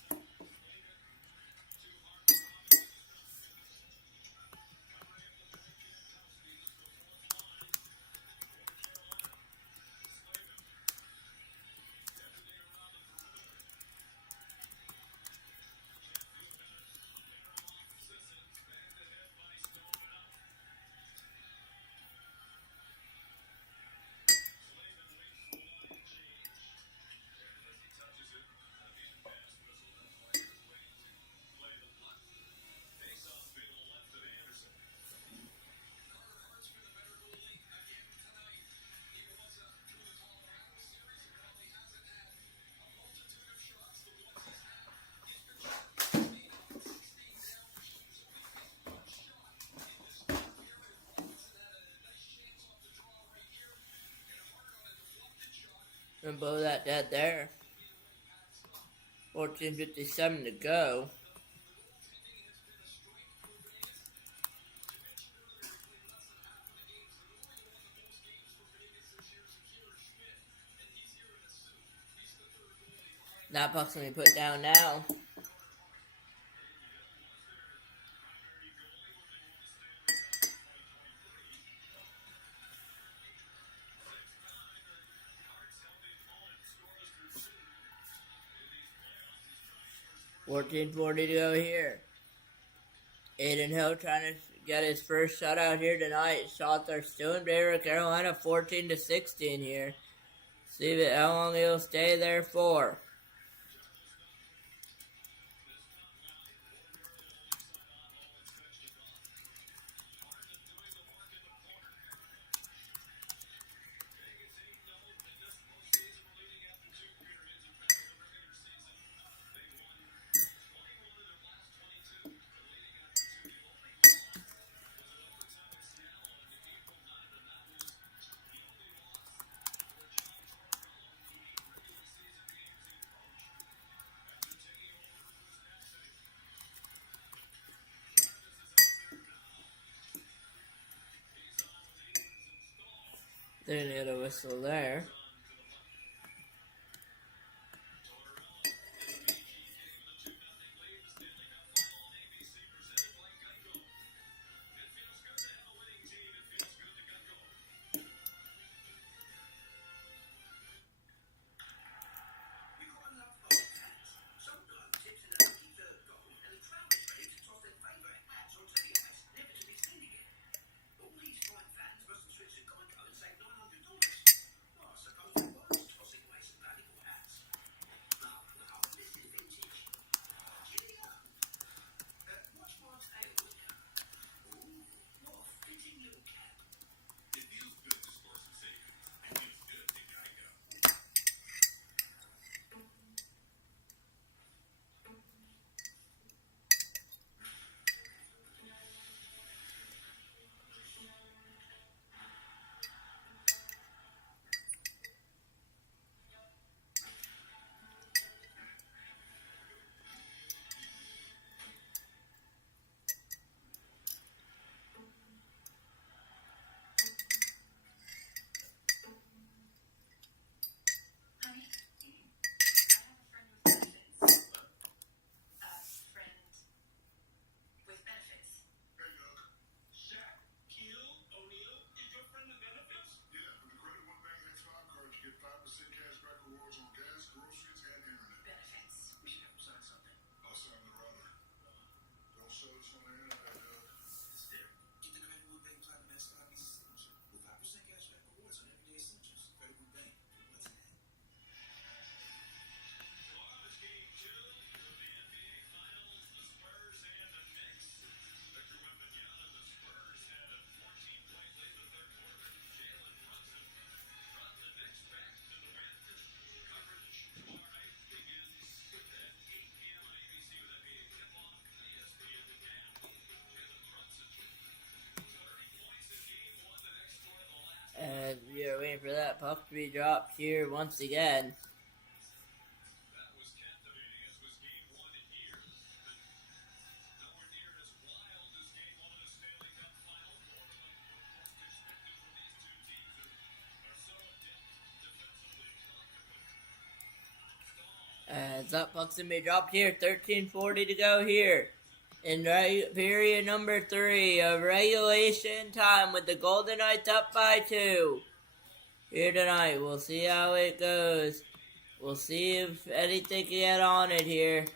And blow that dead there. 14:57 to go. That puck's gonna be put down now. 14:40 to go here. Aiden Hill trying to get his first shutout here tonight. Shots are still in favor of Carolina, 14-16 here. See how long he'll stay there for. They're gonna get a whistle there. And we are waiting for that puck to be dropped here once again. As that puck's gonna be dropped here, 13:40 to go here. In period number 3 of regulation time with the Golden Knights up by 2. Here tonight, we'll see how it goes. We'll see if anything can get on it here.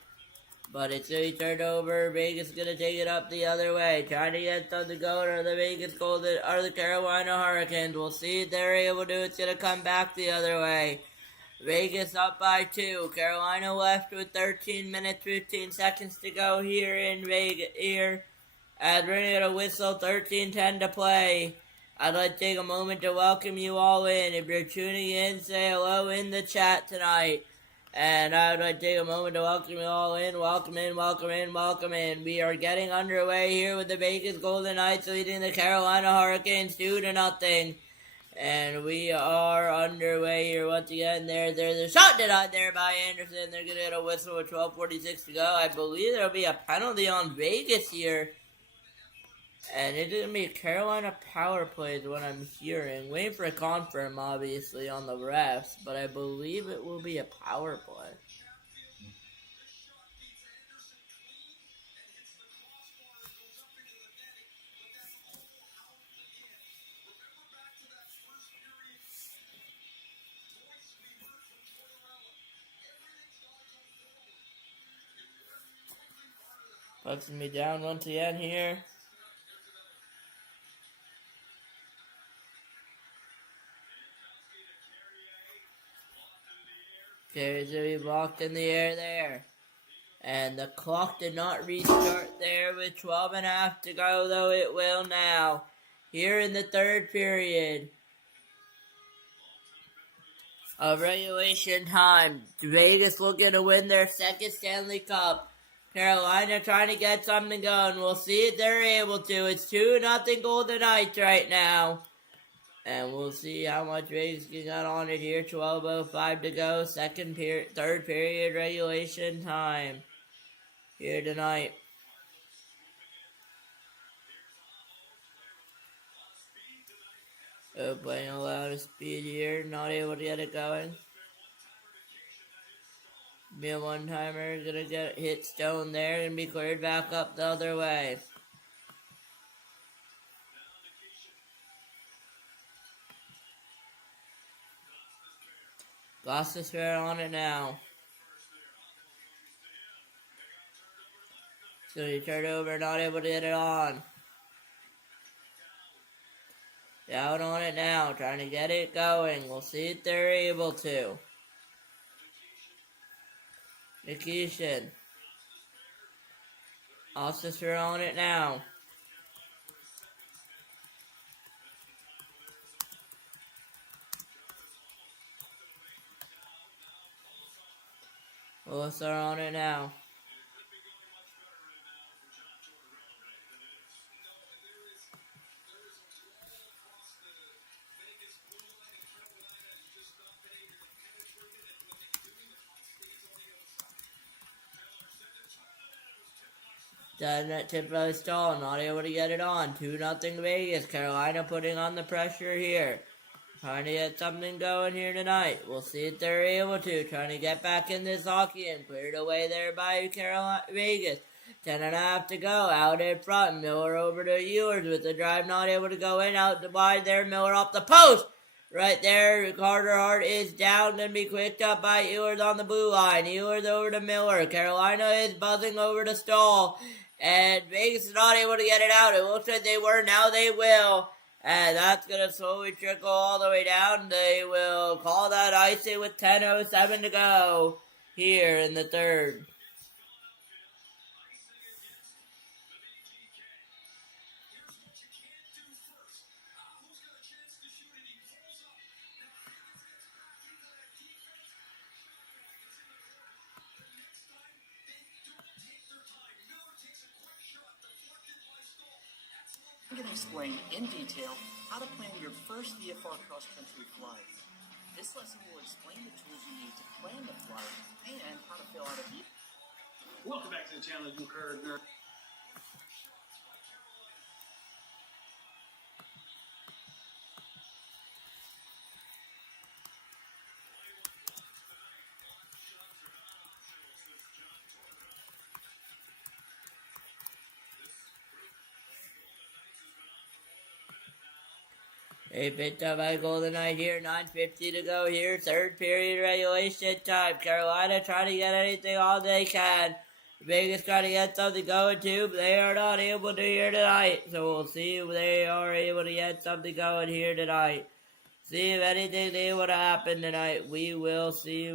But it's going to be turned over. Vegas is going to take it up the other way. Trying to get them to go to the Vegas Golden or the Carolina Hurricanes. We'll see if they're able to do it. It's going to come back the other way. Vegas up by 2. Carolina left with 13 minutes, 15 seconds to go here in Vegas. Here, as we're going to get a whistle, 13:10 to play. I'd like to take a moment to welcome you all in. If you're tuning in, say hello in the chat tonight. And I would like to take a moment to welcome you all in. Welcome in, welcome in, welcome in. We are getting underway here with the Vegas Golden Knights leading the Carolina Hurricanes 2-0. And we are underway here once again. There's a shot denied there by Anderson. They're going to get a whistle with 12:46 to go. I believe there will be a penalty on Vegas here. And it's going to be a Carolina power play is what I'm hearing. Waiting for a confirm, obviously, on the refs. But I believe it will be a power play. Pucks me down once again here. Carries to be blocked in the air there. And the clock did not restart there with 12 and a half to go, though it will now. Here in the third period of regulation time. Vegas looking to win their second Stanley Cup. Carolina trying to get something going. We'll see if they're able to. It's 2-0 Golden Knights right now. And we'll see how much Vegas can get on it here. 12:05 to go. Third period regulation time here tonight. Playing a lot of speed here. Not able to get it going. Be a one-timer. Gonna get hit stone there and be cleared back up the other way. Gloucester on it now. So he turned over, not able to get it on. Down on it now, trying to get it going. We'll see if they're able to. Nikishin. Gloucester on it now. Gloucester on it now. Doesn't that tip by the stall, not able to get it on. 2-0 Vegas. Carolina putting on the pressure here. Trying to get something going here tonight. We'll see if they're able to. Trying to get back in this hockey and cleared away there by Vegas. 10.5 to go. Out in front. Miller over to Ewers with the drive. Not able to go in. Out the wide there. Miller off the post. Right there. Carter Hart is down. Going to be quicked up by Ewers on the blue line. Ewers over to Miller. Carolina is buzzing over to Stahl. And Vegas is not able to get it out. It looks like they were. Now they will. And that's going to slowly trickle all the way down. They will call that icing with 10:07 to go here in the third. I'm going to explain in detail how to plan your first VFR cross-country flight. This lesson will explain the tools you need to plan the flight and how to fill out a VFR. Welcome back to the channel, you heard nerd. A bit up by Golden Knight here, 9:50 to go here, third period regulation time. Carolina trying to get anything all they can. Vegas trying to get something going too, but they are not able to here tonight. So we'll see if they are able to get something going here tonight. See if anything is able to happen tonight. We will see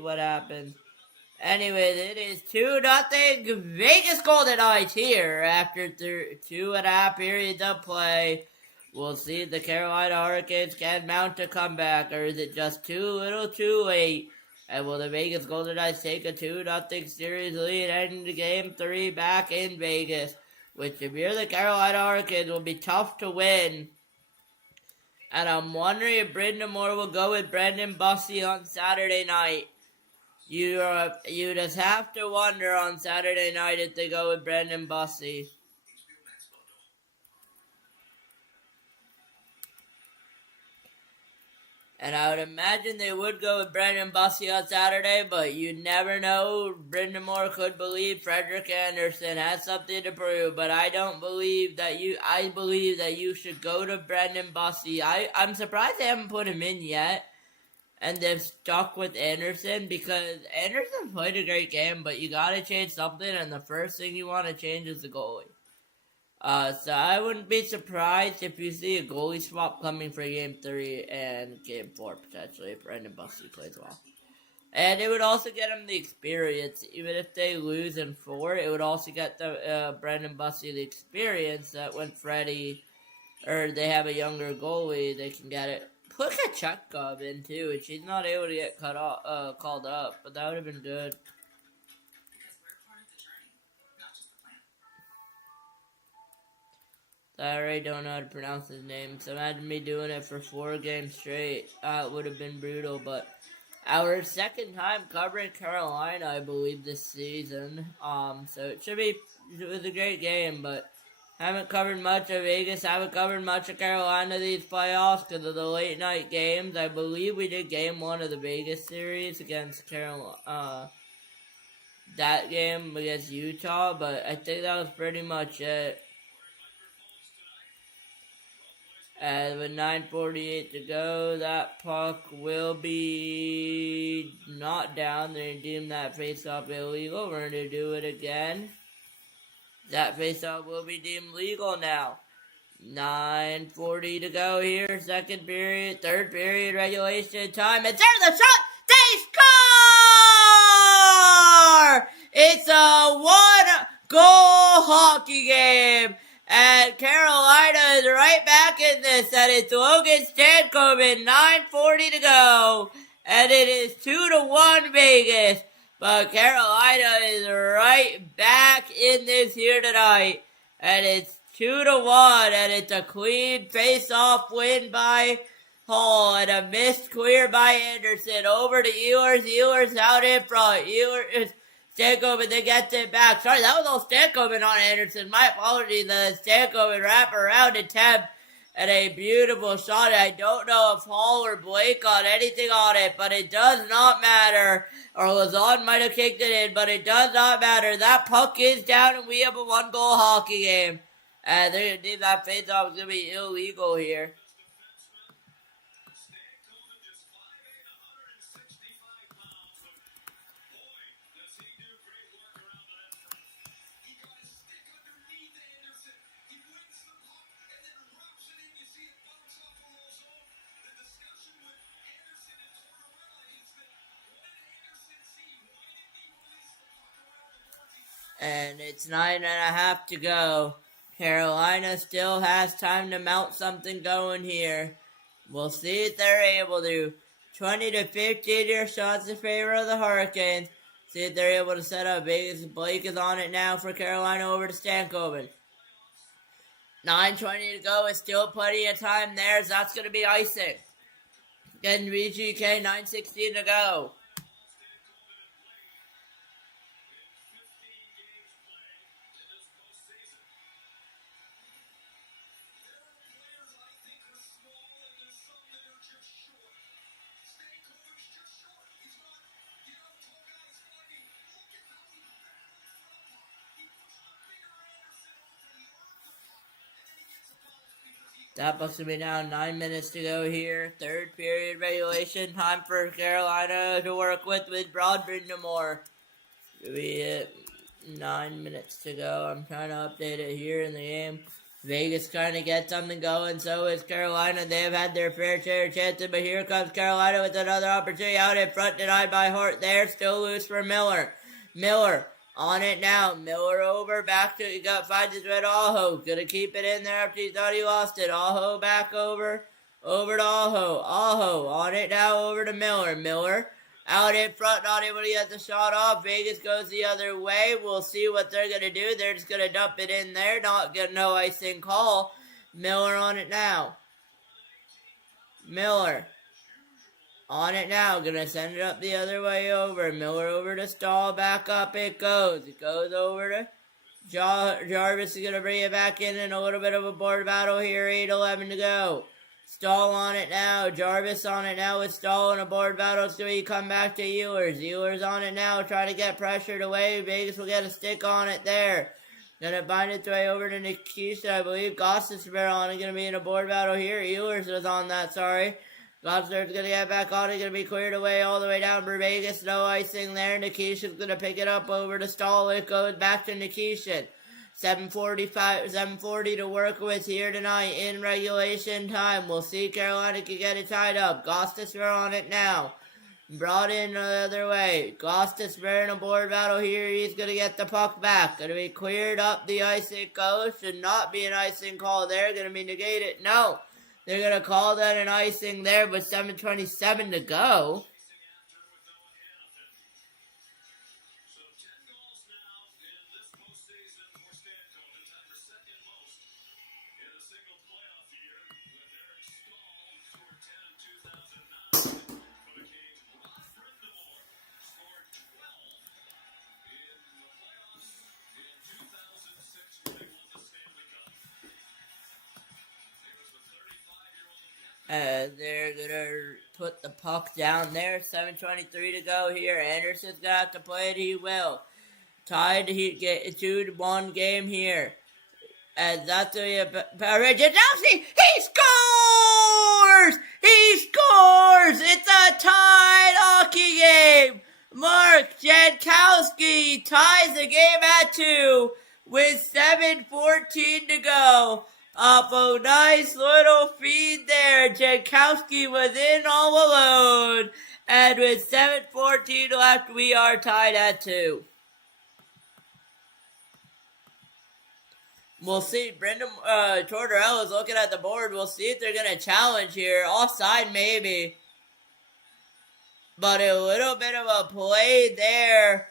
what happens. Anyways, it is 2-0 Vegas Golden Knights here after 2.5 periods of play. We'll see if the Carolina Hurricanes can mount a comeback, or is it just too little too late? And will the Vegas Golden Knights take a 2-0 series lead into Game 3 back in Vegas? Which, if you're the Carolina Hurricanes, will be tough to win. And I'm wondering if Brendan Moore will go with Brendan Bussey on Saturday night. You just have to wonder on Saturday night if they go with Brendan Bussey. And I would imagine they would go with Brendan Bussey on Saturday, but you never know. Brendan Moore could believe Frederik Andersen has something to prove, but I believe that you should go to Brendan Bussey. I'm surprised they haven't put him in yet. and they've stuck with Anderson because Anderson played a great game, but you gotta change something, and the first thing you want to change is the goalie. So I wouldn't be surprised if you see a goalie swap coming for Game 3 and Game 4, potentially, if Brendan Bussey plays well. And it would also get him the experience. Even if they lose in 4, it would also get the Brendan Bussey the experience that when Freddie, or they have a younger goalie, they can get it. Put Kachukov in, too, and she's not able to get called up, but that would have been good. I already don't know how to pronounce his name, so imagine me doing it for 4 games straight. It would have been brutal, but our second time covering Carolina, I believe, this season. So it was a great game, but haven't covered much of Vegas, haven't covered much of Carolina these playoffs because of the late night games. I believe we did game 1 of the Vegas series against Carolina, that game against Utah, but I think that was pretty much it. And with 9:48 to go, that puck will be not down. They're going to deem that faceoff illegal. We're going to do it again. That faceoff will be deemed legal now. 9:40 to go here. Second period, third period, regulation time. And there's the shot. They score! It's a 1-goal hockey game. And Carolina is right back in this. And it's Logan Stankoven, 9:40 to go. And it is 2-1 Vegas. But Carolina is right back in this here tonight. And it's 2-1. And it's a clean face-off win by Hall. And a missed clear by Anderson. Over to Ehlers. Ehlers out in front. Ehlers... Stankoven then gets it back. Sorry, that was all Stankoven on Anderson. My apologies. The Stankoven wrap around attempt and a beautiful shot. I don't know if Hall or Blake got anything on it, but it does not matter. Or Lazon might have kicked it in, but it does not matter. That puck is down and we have a 1-goal hockey game. And they're going to need that face-off. It's going to be illegal here. And it's 9.5 to go. Carolina still has time to mount something going here. We'll see if they're able to. 20 to 15 your shots in favor of the Hurricanes. See if they're able to set up. Vegas. Blake is on it now for Carolina over to Stankoven. 9:20 to go. It's still plenty of time there. So that's going to be icing. Getting VGK. 9:16 to go. That puck's going to be down. 9 minutes to go here. Third period regulation. Time for Carolina to work with Broadbridge no more. It'll be 9 minutes to go. I'm trying to update it here in the game. Vegas trying to get something going. So is Carolina. They have had their fair share of chances. But here comes Carolina with another opportunity out in front. Denied by Hort there. Still loose for Miller. Miller. On it now. Miller over. Back to... He finds his red Aho. Gonna keep it in there after he thought he lost it. Aho back over. Over to Aho. Aho. On it now over to Miller. Miller. Out in front. Not able to get the shot off. Vegas goes the other way. We'll see what they're gonna do. They're just gonna dump it in there. Not get no icing call. Miller on it now. Miller. On it now. Gonna send it up the other way over. Miller over to Stahl. Back up it goes. It goes over to Jarvis is gonna bring it back in a little bit of a board battle here. 8:11 to go. Stahl on it now. Jarvis on it now with Stahl in a board battle. So he come back to Ehlers. Ehlers on it now. Trying to get pressured away. Vegas will get a stick on it there. Gonna bind its way over to Nikisha. I believe Gossesbear on it. Gonna be in a board battle here. Ehlers was on that, sorry. Gosner's going to get back on it. Going to be cleared away all the way down for Vegas. No icing there. Nikishin's going to pick it up over to Stahl. It goes back to Nikishin. 7:40 to work with here tonight in regulation time. We'll see Carolina can get it tied up. Gostisver on it now. Brought in the other way. Gostisver in a board battle here. He's going to get the puck back. Going to be cleared up the ice it goes. Should not be an icing call there. Going to be negated. No. They're going to call that an icing there with 7:27 to go. They're going to put the puck down there. 7:23 to go here. Anderson's going to have to play it. He will. Tied. He get a 2-1 game here. As that's a Jankowski. He scores! He scores! It's a tied hockey game. Mark Jankowski ties the game at 2 with 7:14 to go. Up a nice little feed there. Jankowski was in all alone. And with 7:14 left, we are tied at 2. We'll see. Brendan Tortorella is looking at the board. We'll see if they're going to challenge here. Offside maybe. But a little bit of a play there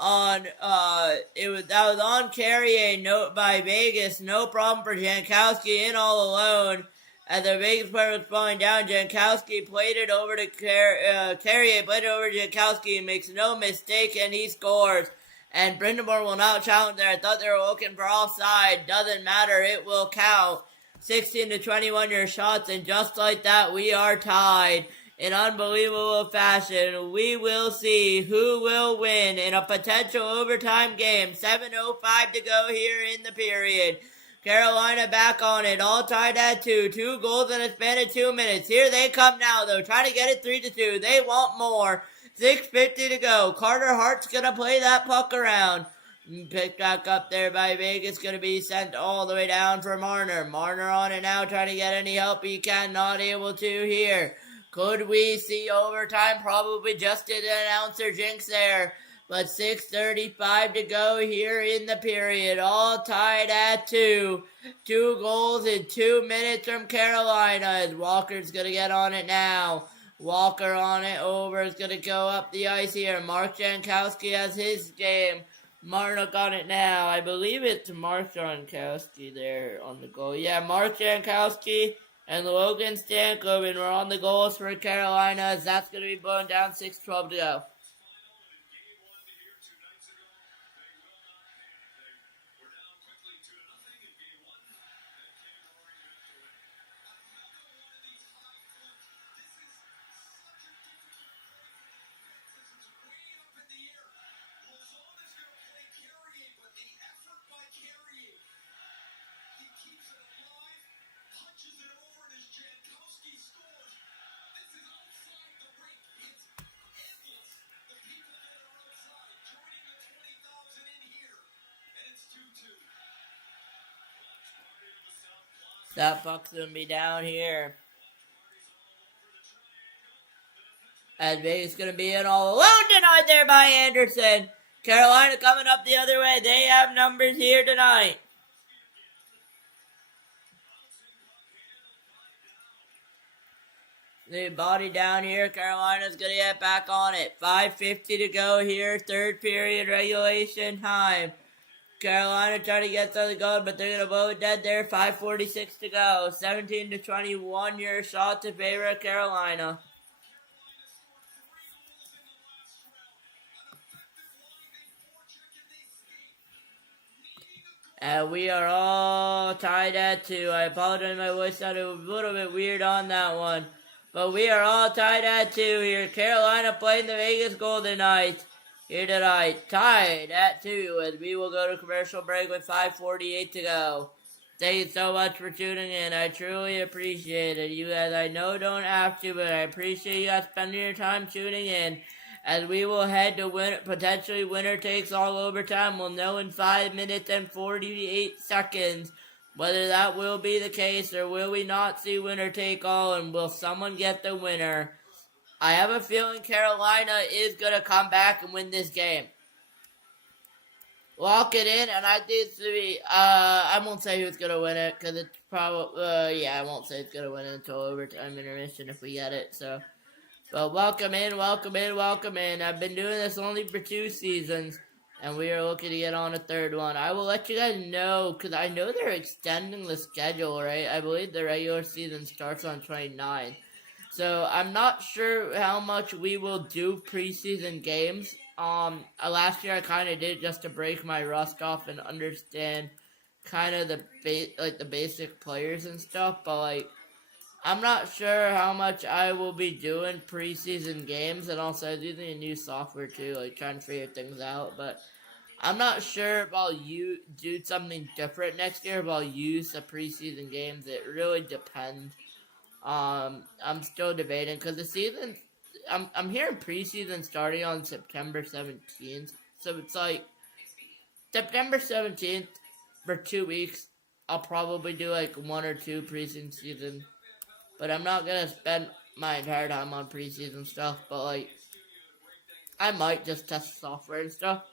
on that was on Carrier note by Vegas. No problem for Jankowski in all alone. As the Vegas player was falling down, Jankowski played it over to Carrier, played it over to Jankowski, makes no mistake, and he scores. And Brindamore will now challenge there. I thought they were looking for offside. Doesn't matter. It will count. 16-21 your shots, and just like that, we are tied. In unbelievable fashion, we will see who will win in a potential overtime game. 7:05 to go here in the period. Carolina back on it, all tied at 2. 2 goals in a span of 2 minutes. Here they come now, though, trying to get it 3-2. They want more. 6:50 to go. Carter Hart's going to play that puck around. Picked back up there by Vegas. Going to be sent all the way down for Marner. Marner on it now, trying to get any help he can. Not able to here. Could we see overtime? Probably just did an announcer jinx there. But 6:35 to go here in the period. All tied at 2. 2 goals in 2 minutes from Carolina. As Walker's going to get on it now. Walker on it over. Is going to go up the ice here. Mark Jankowski has his game. Marnock on it now. I believe it's Mark Jankowski there on the goal. Yeah, Mark Jankowski and Logan Stankoven were on the goals for Carolina. As that's going to be blown down. 6:12 to go. That puck's going to be down here. And Vegas going to be in all alone tonight there by Anderson. Carolina coming up the other way. They have numbers here tonight. The body down here. Carolina's going to get back on it. 5:50 to go here. Third period regulation time. Carolina trying to get something going, but they're going to blow it dead there. 5:46 to go. 17-21 your shot to favor of Carolina. And we are all tied at 2. I apologize, my voice sounded a little bit weird on that one. But we are all tied at 2 here. Carolina playing the Vegas Golden Knights here tonight. Tied at 2 as we will go to commercial break with 5:48 to go. Thank you so much for tuning in. I truly appreciate it. You guys, I know don't have to, but I appreciate you guys spending your time tuning in. As we will head to potentially winner takes all overtime. We'll know in 5 minutes and 48 seconds whether that will be the case or will we not see winner take all, and will someone get the winner. I have a feeling Carolina is going to come back and win this game. Lock it in, and I think I won't say who's going to win it, because it's probably, I won't say it's going to win it until overtime intermission if we get it, so. But welcome in. I've been doing this only for 2 seasons, and we are looking to get on a 3rd one. I will let you guys know, because I know they're extending the schedule, right? I believe the regular season starts on 29. So I'm not sure how much we will do preseason games. Last year I kind of did just to break my rust off and understand kind of the basic players and stuff. But I'm not sure how much I will be doing preseason games, and also I'm using a new software too, trying to figure things out. But I'm not sure if I'll do something different next year. If I'll use the preseason games, it really depends. I'm still debating because the season. I'm hearing preseason starting on September 17th, so it's September 17th for 2 weeks. I'll probably do 1 or 2 preseason seasons, but I'm not gonna spend my entire time on preseason stuff. But I might just test software and stuff.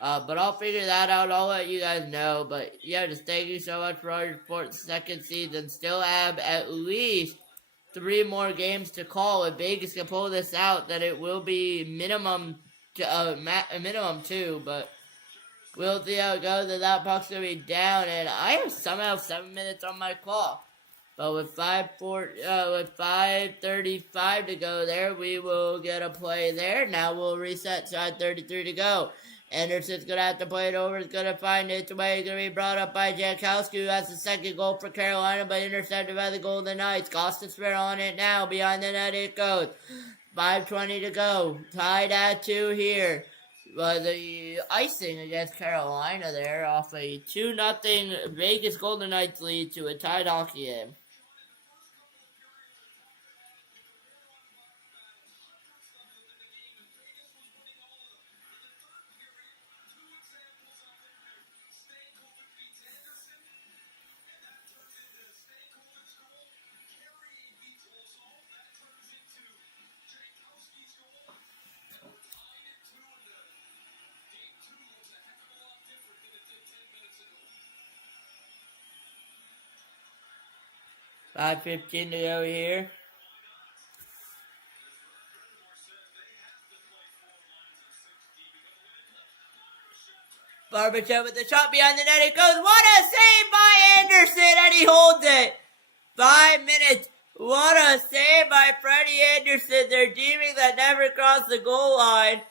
But I'll figure that out. I'll let you guys know. But yeah, just thank you so much for all your support. 2nd season. Still have at least 3 more games to call. If Vegas can pull this out, then it will be minimum 2. But we'll see how it goes. And that puck's gonna be down, and I have somehow 7 minutes on my clock. But with 5:35 to go there, we will get a play there. Now we'll reset. 5:33 to go. Anderson's going to have to play it over. He's going to find its way. It's going to be brought up by Jankowski, who has the 2nd goal for Carolina, but intercepted by the Golden Knights. Gostisbehere on it now. Behind the net it goes. 5:20 to go. Tied at 2 here. But the icing against Carolina there off a 2-0 Vegas Golden Knights lead to a tied hockey game. $5:15 to go here. Barbashev with the shot behind the net. It goes. What a save by Anderson, and he holds it. 5 minutes. What a save by Freddie Anderson. They're deeming that never crossed the goal line.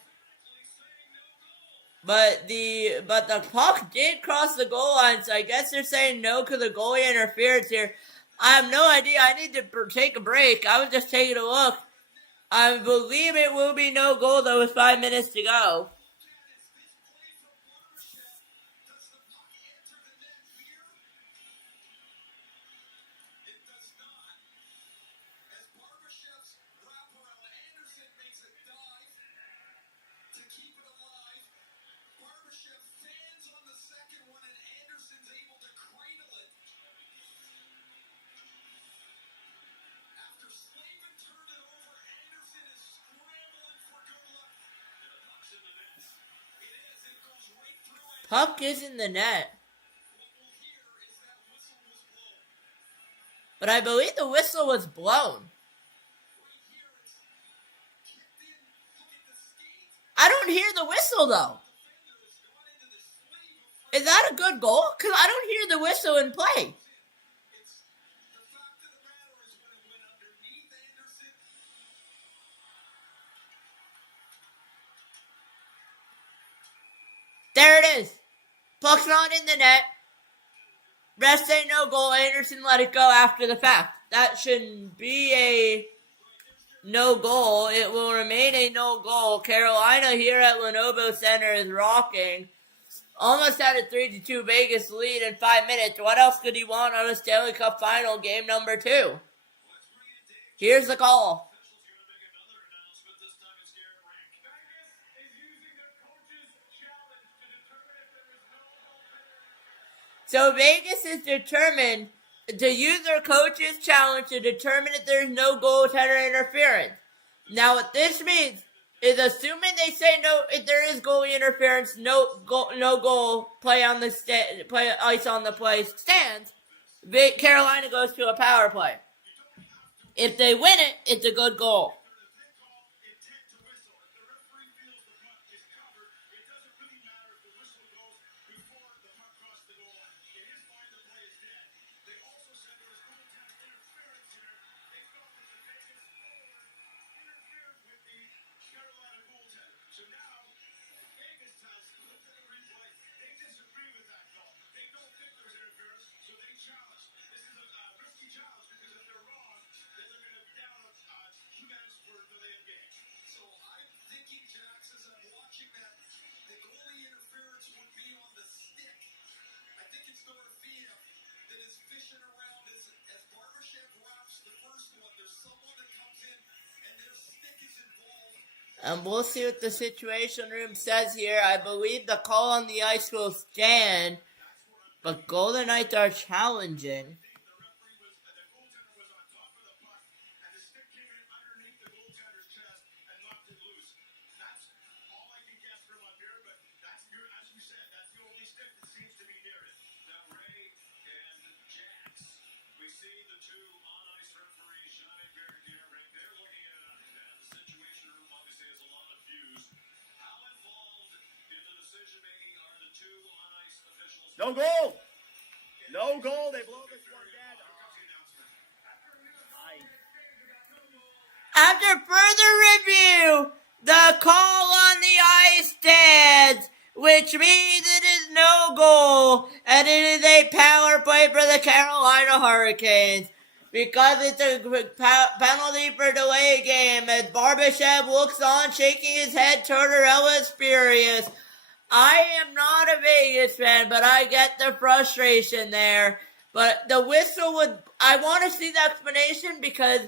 But the puck did cross the goal line, so I guess they're saying no because of goalie interference here. I have no idea. I need to take a break. I was just taking a look. I believe it will be no goal, though, with 5 minutes to go. Puck is in the net. But I believe the whistle was blown. I don't hear the whistle, though. Is that a good goal? Because I don't hear the whistle in play. There it is. Puck's not in the net. Rest say no goal. Anderson let it go after the fact. That shouldn't be a no goal. It will remain a no goal. Carolina here at Lenovo Center is rocking. almost had a 3-2 Vegas lead in 5 minutes. What else could he want on a Stanley Cup final game number 2? Here's the call. So Vegas is determined to use their coach's challenge to determine if there's no goaltender interference. Now what this means is, assuming they say no, if there is goalie interference, no goal, play on the play ice on the play stands, Carolina goes to a power play. If they win it, it's a good goal. And we'll see what the Situation Room says here. I believe the call on the ice will stand, but Golden Knights are challenging. No goal! No goal. They blow this one dead. After further review, the call on the ice stands, which means it is no goal, and it is a power play for the Carolina Hurricanes. Because it's a penalty for delay game, as Barbashev looks on, shaking his head. Tortorella is furious. I am not a Vegas fan, but I get the frustration there. But the whistle I want to see the explanation, because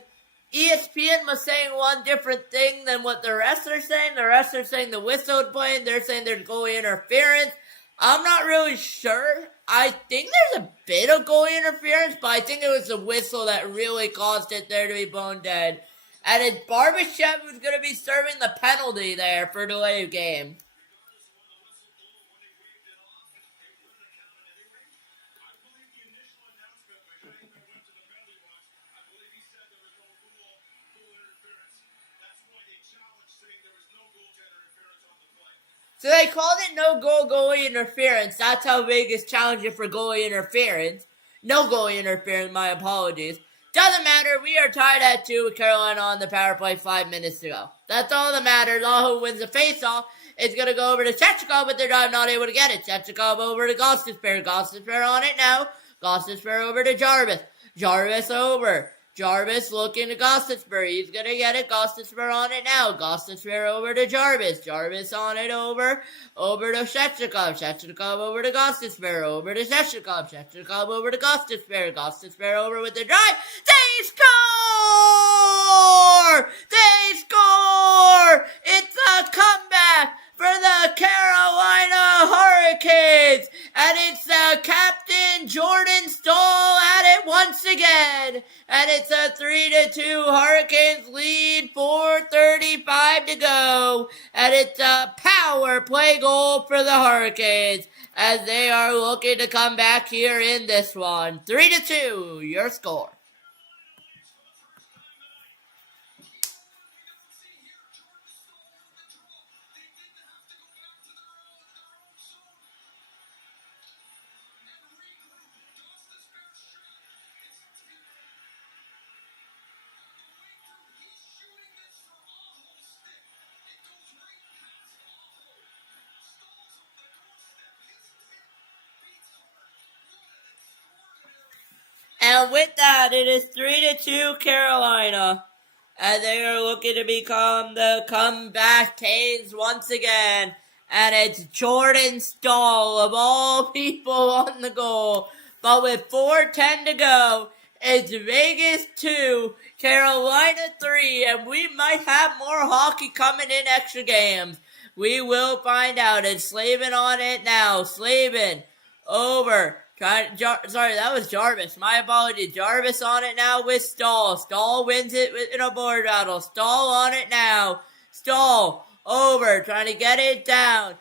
ESPN was saying one different thing than what the rest are saying. The rest are saying the whistle is playing. They're saying there's goalie interference. I'm not really sure. I think there's a bit of goalie interference, but I think it was the whistle that really caused it there to be blown dead. And it's Barbashev who's going to be serving the penalty there for delay of game. So they called it no goal goalie interference. That's how Vegas challenged it for goalie interference. No goalie interference, my apologies. Doesn't matter, we are tied at 2 with Carolina on the power play 5 minutes to go. That's all that matters. All who wins the faceoff is going to go over to Chechikov, but they're not able to get it. Chechikov over to Gostisbehere. Gostisbehere on it now. Gostisbehere over to Jarvis. Jarvis over. Jarvis looking to Gostisbehere. He's going to get it. Gostisbehere on it now. Gostisbehere over to Jarvis. Jarvis on it over to Shechikov. Shechikov over to Gostisbehere. Over to Shechikov. Shechikov over to Gostisbehere. Gostisbehere over with the drive. They score! They score! It's a comeback for the Carolina Hurricanes, and it's Captain Jordan Staal at it once again, and it's a 3-2 Hurricanes lead, 4:35 to go, and it's a power play goal for the Hurricanes as they are looking to come back here in this one. 3-2, your score. And with that, it is 3-2 Carolina. And they are looking to become the comeback Canes once again. and it's Jordan Stahl of all people on the goal. But with 4:10 to go, it's Vegas 2, Carolina 3, and we might have more hockey coming in extra games. We will find out. It's Slavin on it now. Slavin over. Sorry, that was Jarvis. My apologies. Jarvis on it now with Stahl. Stahl wins it in a board battle. Stahl on it now. Stahl over. Trying to get it down.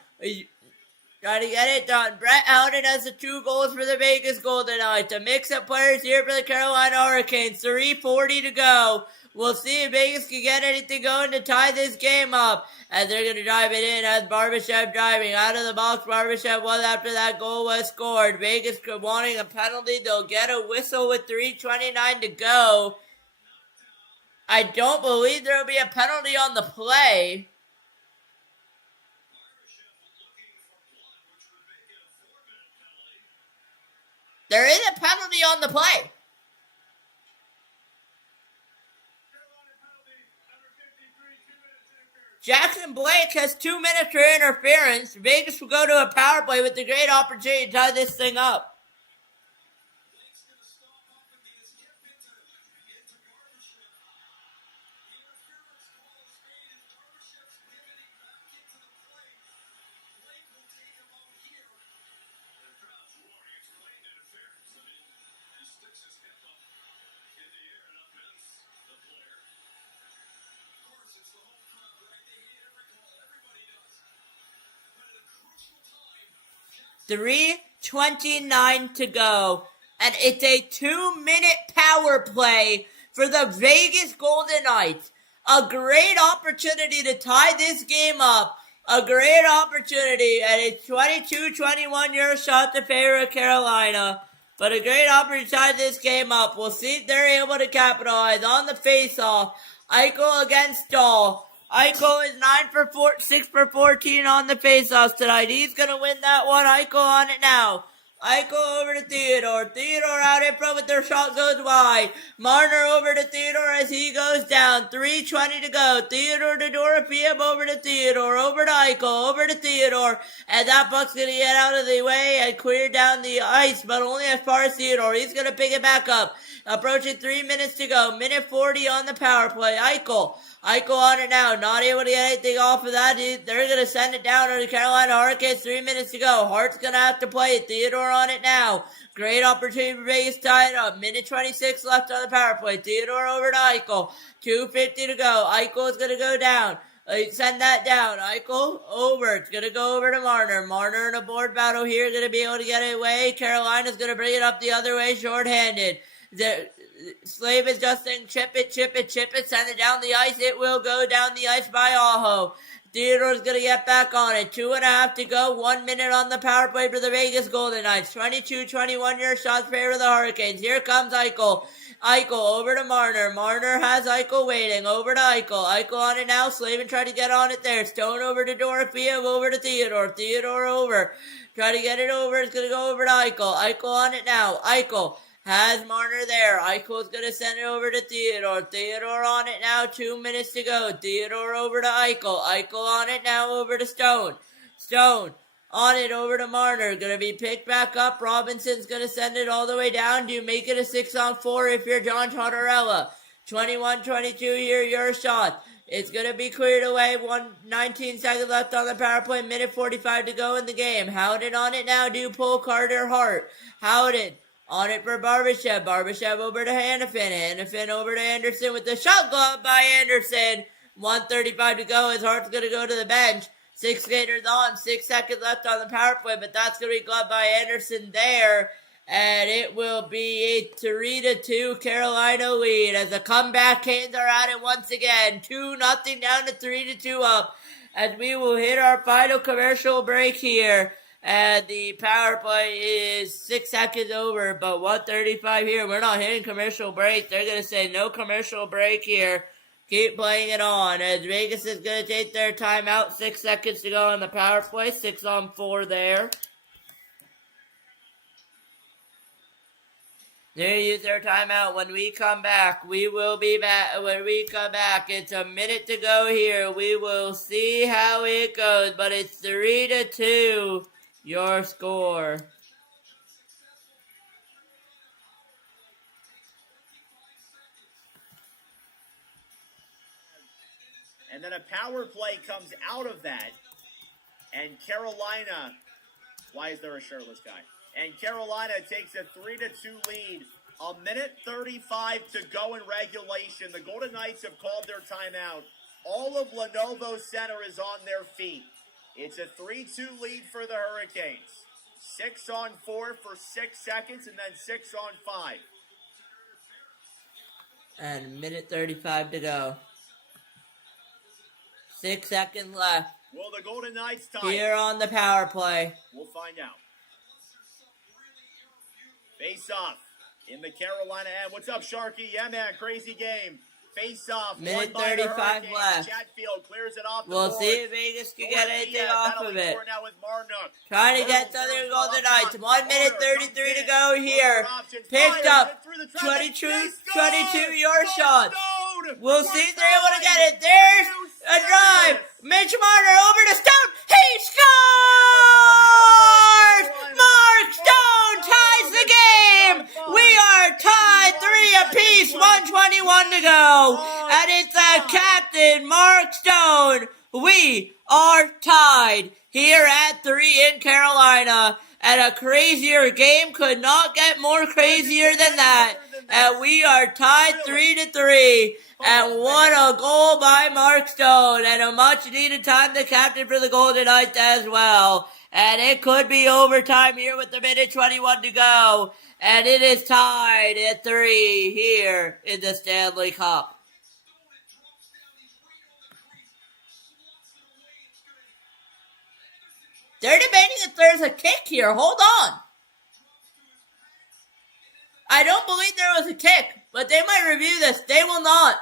Trying to get it done. Brett Howden has the 2 goals for the Vegas Golden Knights. The mix-up players here for the Carolina Hurricanes. 3:40 to go. We'll see if Vegas can get anything going to tie this game up. As they're going to drive it in as Barbashev driving out of the box. Barbashev was after that goal was scored. Vegas wanting a penalty. They'll get a whistle with 3:29 to go. I don't believe there will be a penalty on the play. There is a penalty on the play. Jackson Blake has 2 minutes for interference. Vegas will go to a power play with a great opportunity to tie this thing up. $3:29 to go, and it's a 2-minute power play for the Vegas Golden Knights. A great opportunity to tie this game up. A great opportunity, and it's 22-21 euro shot to favor Carolina. But a great opportunity to tie this game up. We'll see if they're able to capitalize on the face-off. Eichel against Stahl. Eichel is 6 for 14 on the faceoffs tonight. He's going to win that one. Eichel on it now. Eichel over to Theodore. Theodore out in front, but their shot goes wide. Marner over to Theodore as he goes down. 3:20 to go. Theodore to Dorofeev, over to Theodore. Over to Eichel. Over to Theodore. And that puck's going to get out of the way and clear down the ice, but only as far as Theodore. He's going to pick it back up. Approaching 3 minutes to go. Minute 40 on the power play. Eichel on it now. Not able to get anything off of that. They're going to send it down to the Carolina Hurricanes. 3 minutes to go. Hart's going to have to play it. Theodore on it now. Great opportunity for Vegas to tie it up. Minute 26 left on the power play. Theodore over to Eichel. 2:50 to go. Eichel is going to go down. Send that down. Eichel over. It's going to go over to Marner. Marner in a board battle here. Going to be able to get it away. Carolina's going to bring it up the other way shorthanded. Slave is just saying chip it, send it down the ice. It will go down the ice by Aho. Theodore's going to get back on it. 2.5 to go. 1 minute on the power play for the Vegas Golden Knights. 22-21 your shots favor the Hurricanes. Here comes Eichel. Eichel over to Marner. Marner has Eichel waiting. Over to Eichel. Eichel on it now. Slavin tried to get on it there. Stone over to Dorofeev. Over to Theodore. Theodore over. Try to get it over. It's going to go over to Eichel. Eichel on it now. Eichel has Marner there. Eichel's going to send it over to Theodore. Theodore on it now. 2 minutes to go. Theodore over to Eichel. Eichel on it now over to Stone. Stone on it over to Marner. Going to be picked back up. Robinson's going to send it all the way down. Do you make it a 6-on-4 if you're John Tortorella? 21-22 here, your shot. It's going to be cleared away. 19 seconds left on the power play. Minute 45 to go in the game. Howden on it now. Do pull Carter Hart. Howden on it for Barbashev. Barbashev over to Hannafin. Hannafin over to Anderson with the shot glove by Anderson. 1:35 to go. His Hart's going to go to the bench. 6 skaters on. 6 seconds left on the power play, but that's going to be gloved by Anderson there. And it will be a 3-2 Carolina lead as the comeback Canes are at it once again. 2-0 down to 3-2 up. As we will hit our final commercial break here. And the power play is 6 seconds over, but 1:35 here. We're not hitting commercial break. They're going to say no commercial break here. Keep playing it on as Vegas is going to take their timeout. 6 seconds to go on the power play. 6-on-4 there. They use their timeout. When we come back, we will be back. When we come back, it's a minute to go here. We will see how it goes, but it's 3-2, your score. And then a power play comes out of that. And Carolina, why is there a shirtless guy? And Carolina takes a 3-2 lead. A minute 35 to go in regulation. The Golden Knights have called their timeout. All of Lenovo Center is on their feet. It's a 3-2 lead for the Hurricanes. 6-on-4 for 6 seconds and then 6-on-5. And minute 35 to go. 6 seconds left. Will the Golden Knights tie? Here on the power play. We'll find out. Face off in the Carolina end. What's up, Sharky? Yeah, man, crazy game. Face off. Minute 35 left. Chatfield clears it off the We'll board. see if Vegas can get anything off of it. Now with Marnook. Trying to get Southern Golden Knights. 1 minute 33 to go here. Picked up 22 your shot. We'll see if they're able to get it. There's a drive. Mitch Marner over to Stone. He scores! Mark Stone ties the game. We are tied 3 apiece. 1:21 to go. And it's the captain, Mark Stone. We are tied here at 3 in Carolina. And a crazier game could not get more crazier than that. And we are tied 3-3. And what a goal by Mark Stone. And a much needed time the captain for the Golden Knights as well. And it could be overtime here with the minute 21 to go. And it is tied at 3 here in the Stanley Cup. They're debating if there's a kick here. Hold on. I don't believe there was a kick, but they might review this. They will not.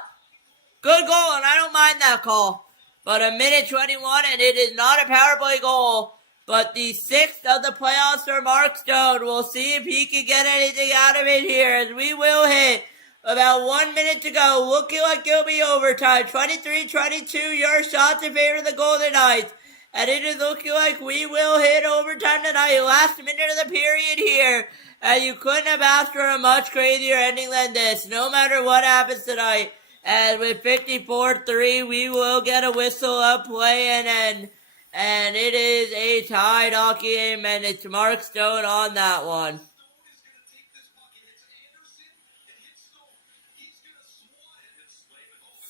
Good goal, and I don't mind that call. But a minute 21, and it is not a power play goal. But the 6th of the playoffs for Mark Stone. We'll see if he can get anything out of it here, as we will hit about 1 minute to go. Looking like it'll be overtime. 23-22, your shots in favor of the Golden Knights. And it is looking like we will hit overtime tonight. Last minute of the period here. And you couldn't have asked for a much crazier ending than this, no matter what happens tonight. And with 54-3, we will get a whistle up play and end. And it is a tied hockey game, and it's Mark Stone on that one.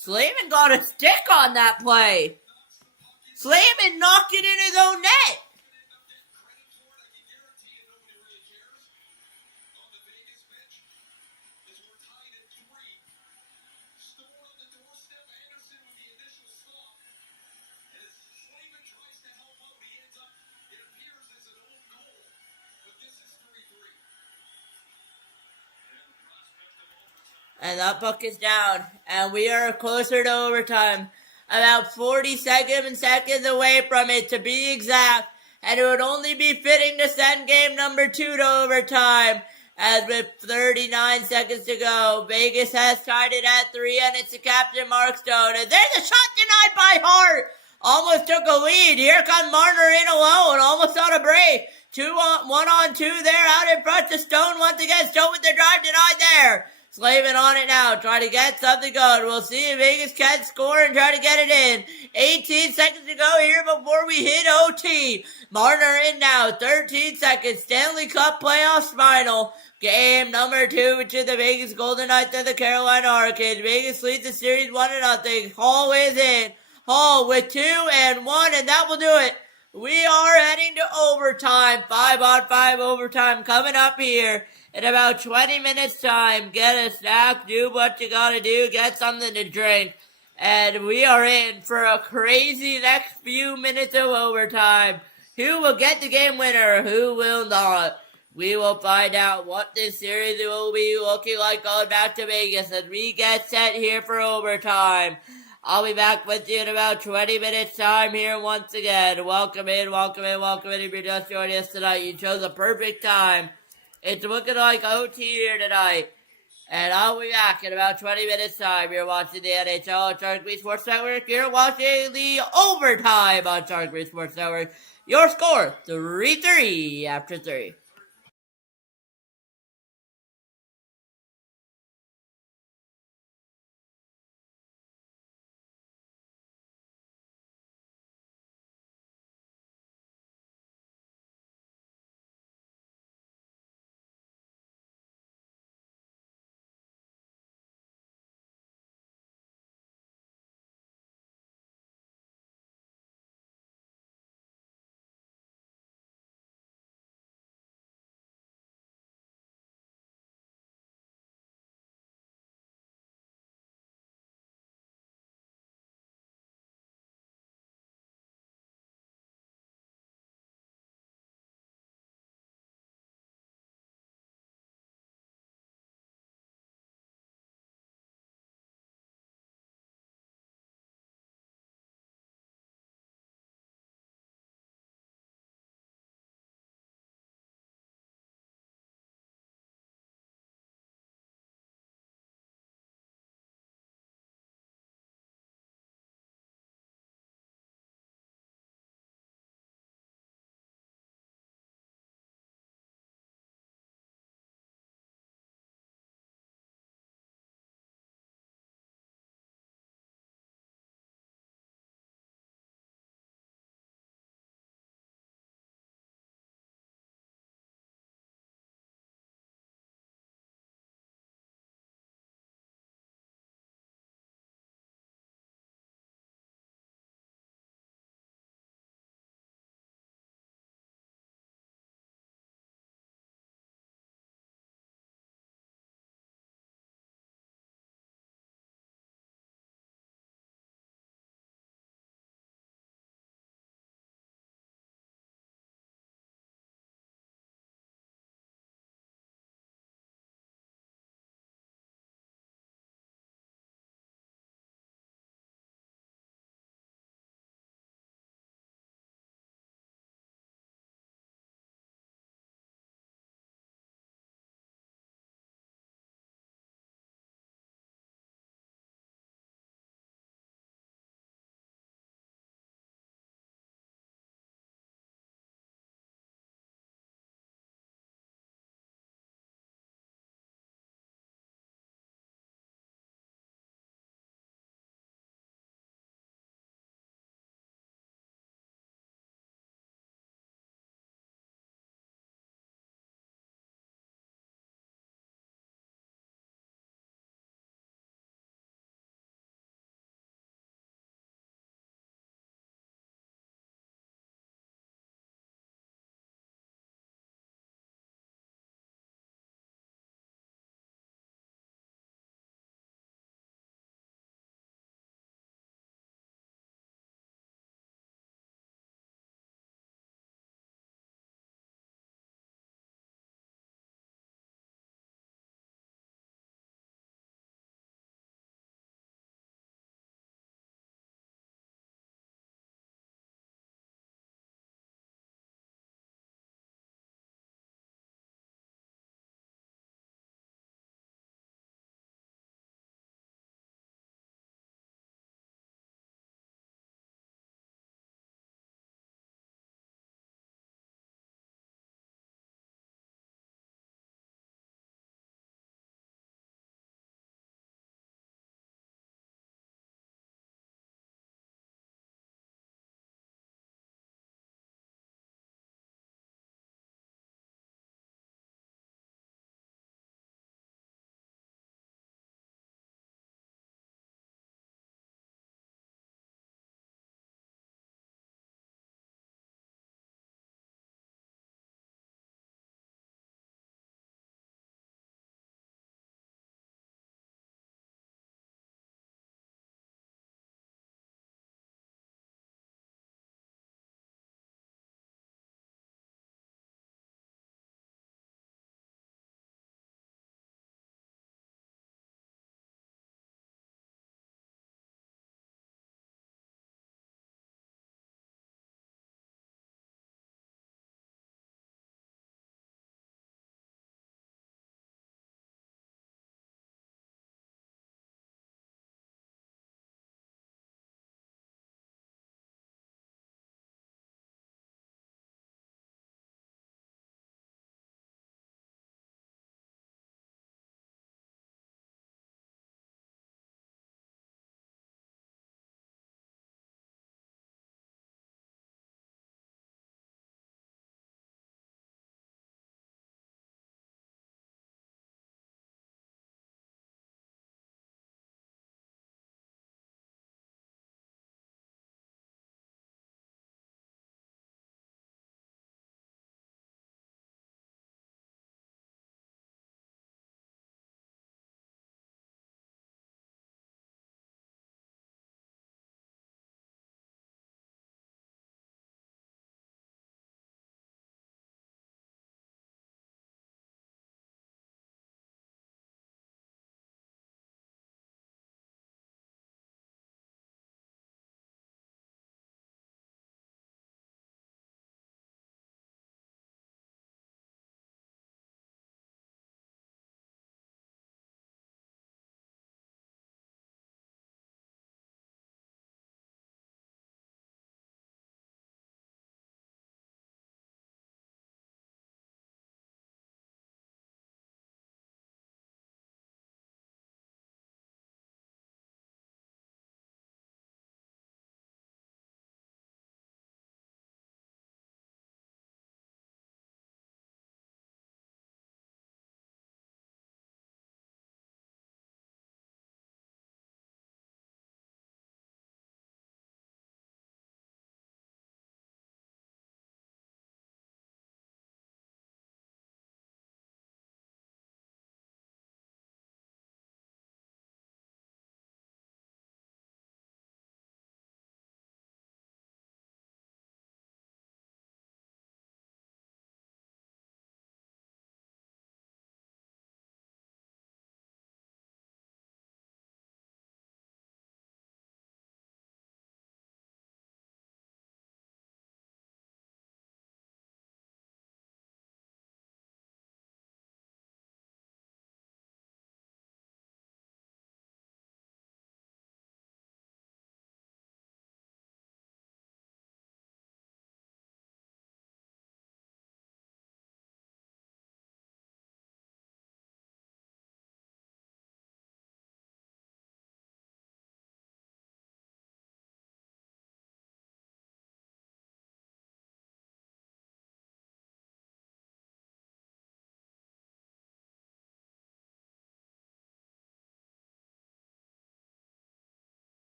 Slavin got a stick on that play. Slavin knocked it in his own net. And that puck is down. And we are closer to overtime. About 40 seconds away from it, to be exact. And it would only be fitting to send game number 2 to overtime. As with 39 seconds to go, Vegas has tied it at 3, and it's the captain, Mark Stone. And there's a shot denied by Hart. Almost took a lead. Here comes Marner in alone, almost on a break. 1-on-2 there, out in front to Stone once again. Stone with the drive denied there. Slavin on it now, trying to get something going. We'll see if Vegas can score and try to get it in. 18 seconds to go here before we hit OT. Marner in now, 13 seconds. Stanley Cup playoffs final. Game number 2 between the Vegas Golden Knights and the Carolina Hurricanes. Vegas leads the series 1-0. Hall is in. Hall with 2 and 1, and that will do it. We are heading to overtime. 5-on-5 overtime coming up here in about 20 minutes time. Get a snack, do what you gotta do, get something to drink. And we are in for a crazy next few minutes of overtime. Who will get the game winner? Who will not? We will find out what this series will be looking like going back to Vegas as we get set here for overtime. I'll be back with you in about 20 minutes time here once again. Welcome in. If you're just joining us tonight, you chose the perfect time It's looking like OT here tonight. And I'll be back in about 20 minutes time. You're watching the NHL on Shark Beat Sports Network. You're watching the overtime on Shark Beat Sports Network. Your score, 3-3 after 3.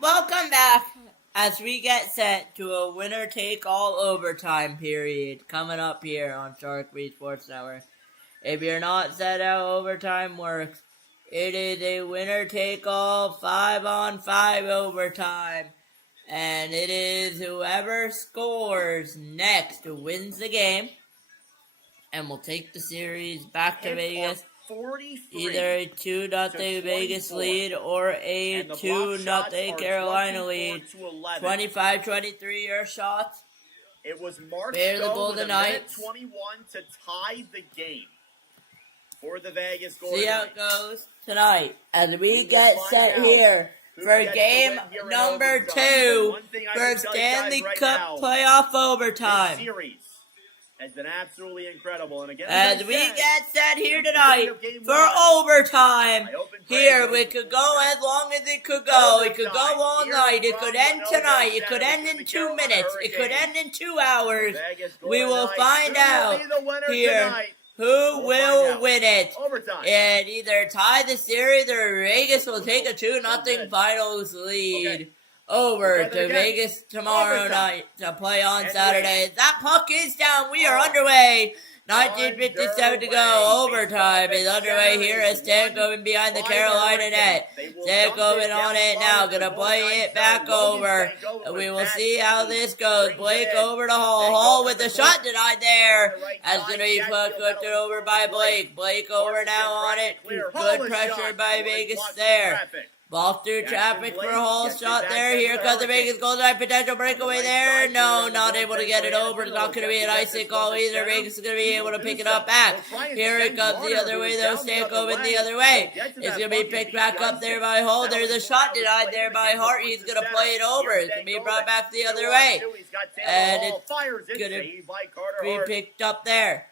Welcome back as we get set to a winner-take-all overtime period coming up here on Shark Free Sports Network. If you're not set how overtime works, it is a winner-take-all 5-on-5 overtime. And it is whoever scores next wins the game and will take the series back to Vegas. Either a 2-0 Vegas lead or a 2-0 Carolina lead. 25-23 your shots. It was Mark Bear the Stone Golden with a Knights. minute 21 to tie the game for the Vegas Golden See how Knights. it goes tonight as we will get find set out here who for gets the game win here in number overtime. 2 One thing I for can tell you guys Stanley right Cup now, playoff This overtime. series has been absolutely incredible. And again, As I we said, get set here at the tonight beginning of game for one, overtime. I opened Here, praise we could go as long as it could go. It could go all Here night. It from could end Lenovo tonight. It Center could end to in the 2 Carolina minutes. It could Hurricanes. end in 2 hours. Vegas We Golden will Knights. find Who will out be the winner here tonight? who We'll will find out. win it. Overtime. And either tie the series or Vegas will take a 2-0 good. finals lead Okay. over We'll try that to again. Vegas tomorrow Overtime. night to play on And Saturday. That puck is down. We are Oh. underway. 19:57 to go. Underway. Overtime is underway Center here is as Stankoven behind the by the Carolina Hurricanes. net. They will dump Stankoven it on down it now. low to Gonna the play goal it line back zone. Logan over. Stankoven And we with will that see how speed. this goes. Brings Blake it in. over to Hall. Stankoven Hall in with the the shot corner. denied there. On the right As side, gonna be Chatfield put over by Blake. Blake over now on it. Clear. Hall Good is pressure shot. by Hall is Vegas blocked there. traffic. Ball through Jackson traffic Blake for Hall. gets it Shot back there. to Here the comes the Hurricanes. Vegas Golden Knight potential breakaway right there. side, No, clear not on the able to goaltender, get it over. Anderson. Not going to be an Will icing get call this either. one to Vegas is going to be center. able to He pick will it up do back. so. We'll try and Here it send comes the Marner, other who way is though. down the other Stankoven the way. other way. He'll get to It's that going to be puck and picked beat back the up there icing. by Hall. That There's a was shot one denied out. there by Playing Hart. the He's puck going to to play it center. over. Here's It's going to be Stankoven. brought back the other 2-on-2. way. He's got Taylor And Hall. it's Fires it. gonna Saved by Carter Be Hart. picked up there.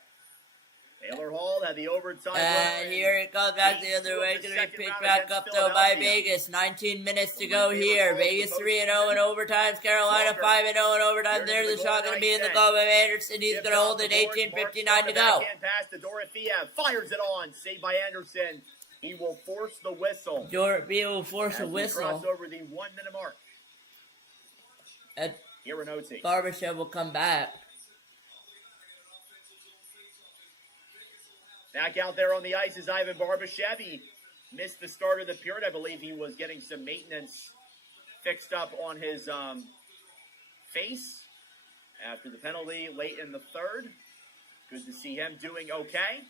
Taylor Hall had the overtime And run. here it goes back the other way. Going to be picked back up though by Vegas. 19 minutes to go here. Vegas 3-0 in overtimes. Carolina 5-0 in overtime. There's the shot going to be in the glove of Anderson. He's going to hold it. 18:59 to go. Pass to Dorofeev. Fires it on. Saved by Anderson. He will force the whistle. Dorothy will force As a we cross whistle. over the 1 minute mark. And Here in OT. Barbashev will come back. Back out there on the ice is Ivan Barbashev. He missed the start of the period. I believe he was getting some maintenance fixed up on his face after the penalty late in the third. Good to see him doing okay.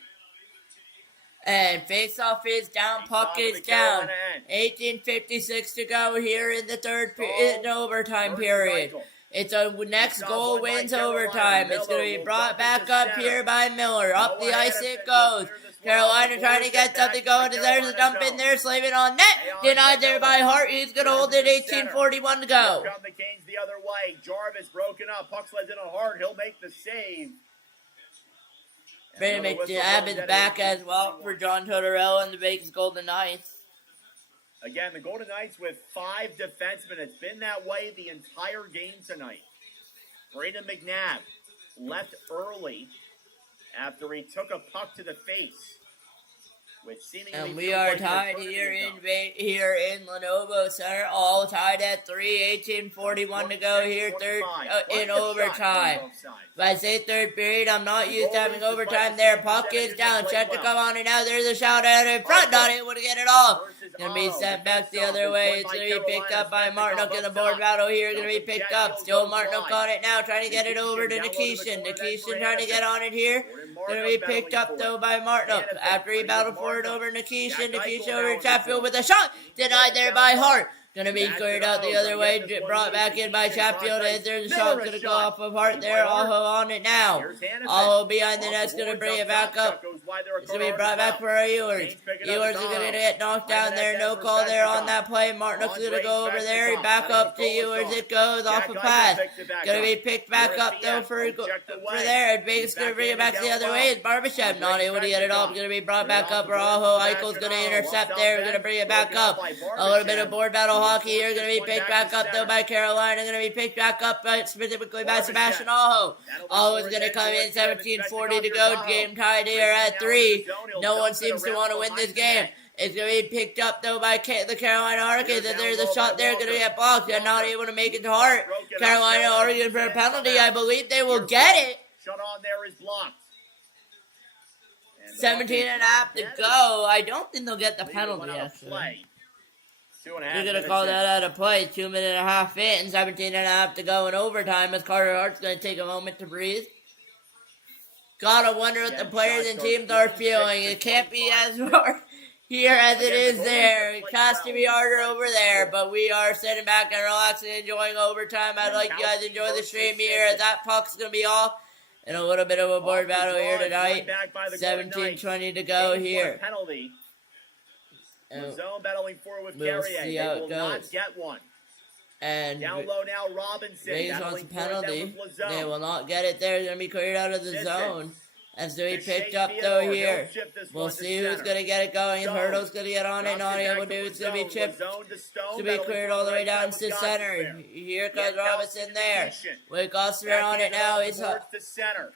And face-off is down, puck Face-off is to down. Carolina end. 18:56 to go here in the third Goal in overtime versus period. Eichel. It's a next Shot goal won by wins Carolina. overtime. It's going to Miller be will brought dump it back to up center. here by Miller. Up the Noah ice Anderson it will goes. clear this one Carolina off. trying to get Back something to going. the There's a Carolina dump in zone. there. Slavin on net. Ayon Denied there by Miller. Hart. He's going to hold it. Clears to center. 18:41 to Here go. come the Canes the other way. Jarvis broken up. Puck slides in on Hart. He'll make the save. Brandon Another whistle McNabb goes is at back as well 18:41. for John Tortorella and the Vegas Golden Knights. Again, the Golden Knights with 5 defensemen. It's been that way the entire game tonight. Brandon McNabb left early after he took a puck to the face, which seemingly And we feels are like an tied eternity here ago. in Lenovo Center, all tied at 3. 18:41 to go here, third in overtime. If I say third period, I'm not used to having overtime there. Puck is down. Check to come on it now. There's a shot out in front. Not able to get it off. Gonna be sent back the other way. It's gonna be picked up by Martinook in the board battle here. Gonna be picked up. Still Martinook on it now. Trying to get it over to Nikishin. Nikishin trying to get on it here. Gonna be picked up though by Martinook. After he battled for it over Nikishin. Nikishin over to Chatfield with a shot. Denied there by Hart. Gonna be cleared out the other way, brought back in by Chatfield, and there's a shot gonna go off of Hart there. Aho on it now. Aho behind the net's gonna bring it back up. It's gonna be brought back for Ewers. Ewers is gonna get knocked down there. No call there on that play. Martinook's gonna go over there. Back up to Ewers. It goes off a pass. Gonna be picked back up though for there. And Vegas gonna bring it back the other way. It's Barbashev not able to get it off. Gonna be brought back up for Aho. Eichel's gonna intercept there. Gonna bring it back up. A little bit of board battle hockey here. Going to be picked back up though by Carolina. Going to be picked back up specifically by Sebastian Aho. Aho is going to come in. 17:40 to go. Game tied here at 3. No one seems to want to win this game. It's going to be picked up, though, by the Carolina Hurricanes. And there's a shot there going to get blocked. They're not able to make it to Hart. Carolina Hurricanes for a penalty. I believe they will get it. Shot on there is blocked. 17 and a half to go. I don't think they'll get the penalty, actually. 2.5 They're going to call that out of play. 2 minute and a half in. 17 and a half to go in overtime as Carter Hart's going to take a moment to breathe. Gotta wonder what the players and teams are feeling. It can't be as hard here as it is there. It has to be harder over there, but we are sitting back and relaxing, enjoying overtime. I'd like you guys to enjoy the stream here as that puck's going to be off. And a little bit of a board battle here tonight. 17:20 to go here. Penalty. Zone battling forward with we'll Carrier. see how they will it goes. Not get one. And down low now, Robinson. Vegas wants a penalty. They will not get it there. It's going to be cleared out of the zone. As we picked up though here. We'll see who's going to get it going. If Hurdle's going to get on it, not able to. It's going to be chipped. To be cleared all the way down to center. Here comes Robinson there. With Gosser on it now. It's up.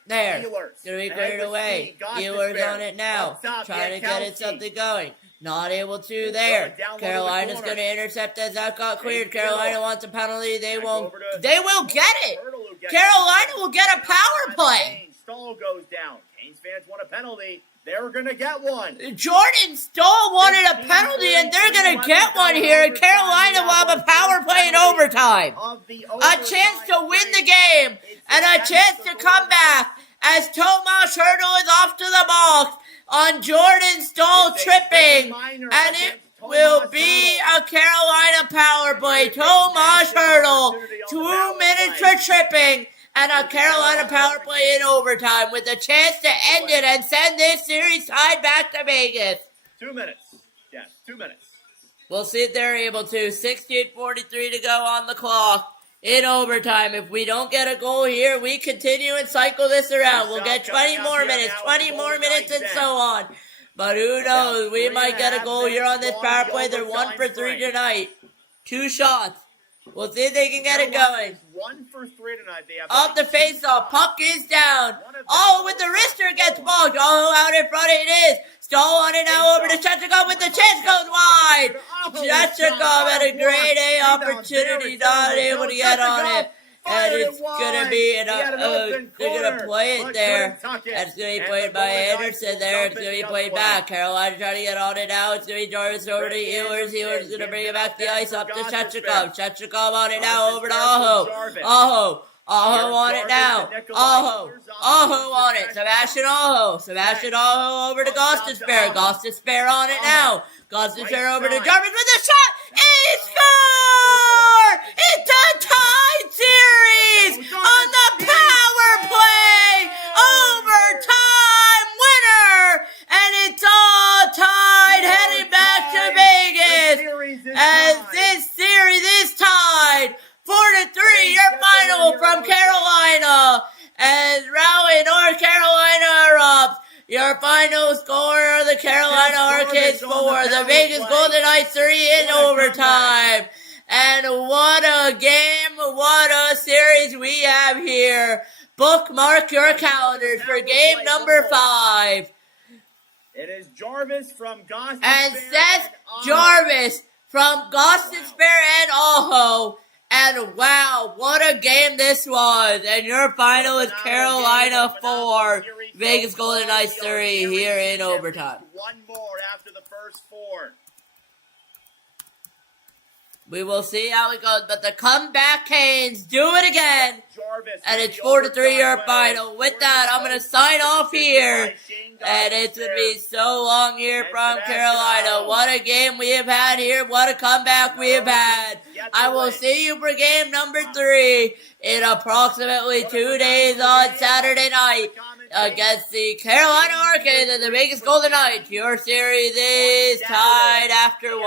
There. It's going to be cleared away. Ehlers on it now. Trying to get it something going. Not able to there. Carolina's going to intercept as that got cleared. Carolina wants a penalty. They will get it. Carolina will get a power play. Stahl goes down. Canes fans want a penalty. They're going to get one. Jordan Stahl wanted a penalty, and they're going to get one here. And Carolina will have a power play in overtime. A chance to win the game, and a chance to come back as Tomas Hertl is off to the box on Jordan Stahl tripping. And it will be a Carolina power play. Tomas Hertl, 2 minutes for tripping. And a Carolina power play in overtime with a chance to end it and send this series tied back to Vegas. 2 minutes. Yes, 2 minutes. We'll see if they're able to. 68:43 to go on the clock in overtime. If we don't get a goal here, we continue and cycle this around. We'll get 20 more minutes, 20 more minutes, and so on. But who knows? We might get a goal here on this power play. They're 1 for 3 tonight. 2 shots. We'll see if they can get it going. 1 for 3 tonight. They have off the face-off. Puck is down. Oh, with the wrister gets blocked. Oh, out in front it is. Stahl on it now over to Shechikov with the chance goes wide. Shechikov had a grade A opportunity, not able to get on it. And it's going to be, they're going to play it there. And it's going to be played by Anderson there. It's going to be played back. Carolina trying to get on it now. It's going to be Jarvis over to Ehlers. Ehlers is going to bring it back the ice up to Shechikov. Shechikov on it now over to Aho. Aho on it now. Aho on it. Sebastian Aho over to Gostisbehere. Gostisbehere on it now. Gostisbehere over to Jarvis with a shot. And score! It's a tie series on the power play. Overtime winner. And it's all tied heading back to Vegas. As this series is tied. 4-3, your final from Carolina. As Raleigh, North Carolina are up. Your final score are the Carolina Hurricanes 4. The Vegas Golden Knights 3 in overtime. And what a game, what a series we have here. Bookmark your calendars for game number 5. It is Jarvis from Gostisbehere. And Seth Jarvis from Gostisbehere and Aho. And wow, what a game this was. And your final is Carolina 4, Vegas Golden Knights 3 here in overtime. One more after the first 4. We will see how it goes, but the comeback Canes do it again. And it's 4-3 your final. With that, I'm going to sign off here. And it's going to be so long here from Carolina. What a game we have had here. What a comeback we have had. I will see you for game number 3 in approximately 2 days on Saturday night against the Carolina Hurricanes and the Vegas Golden Knights. Your series is tied after 1.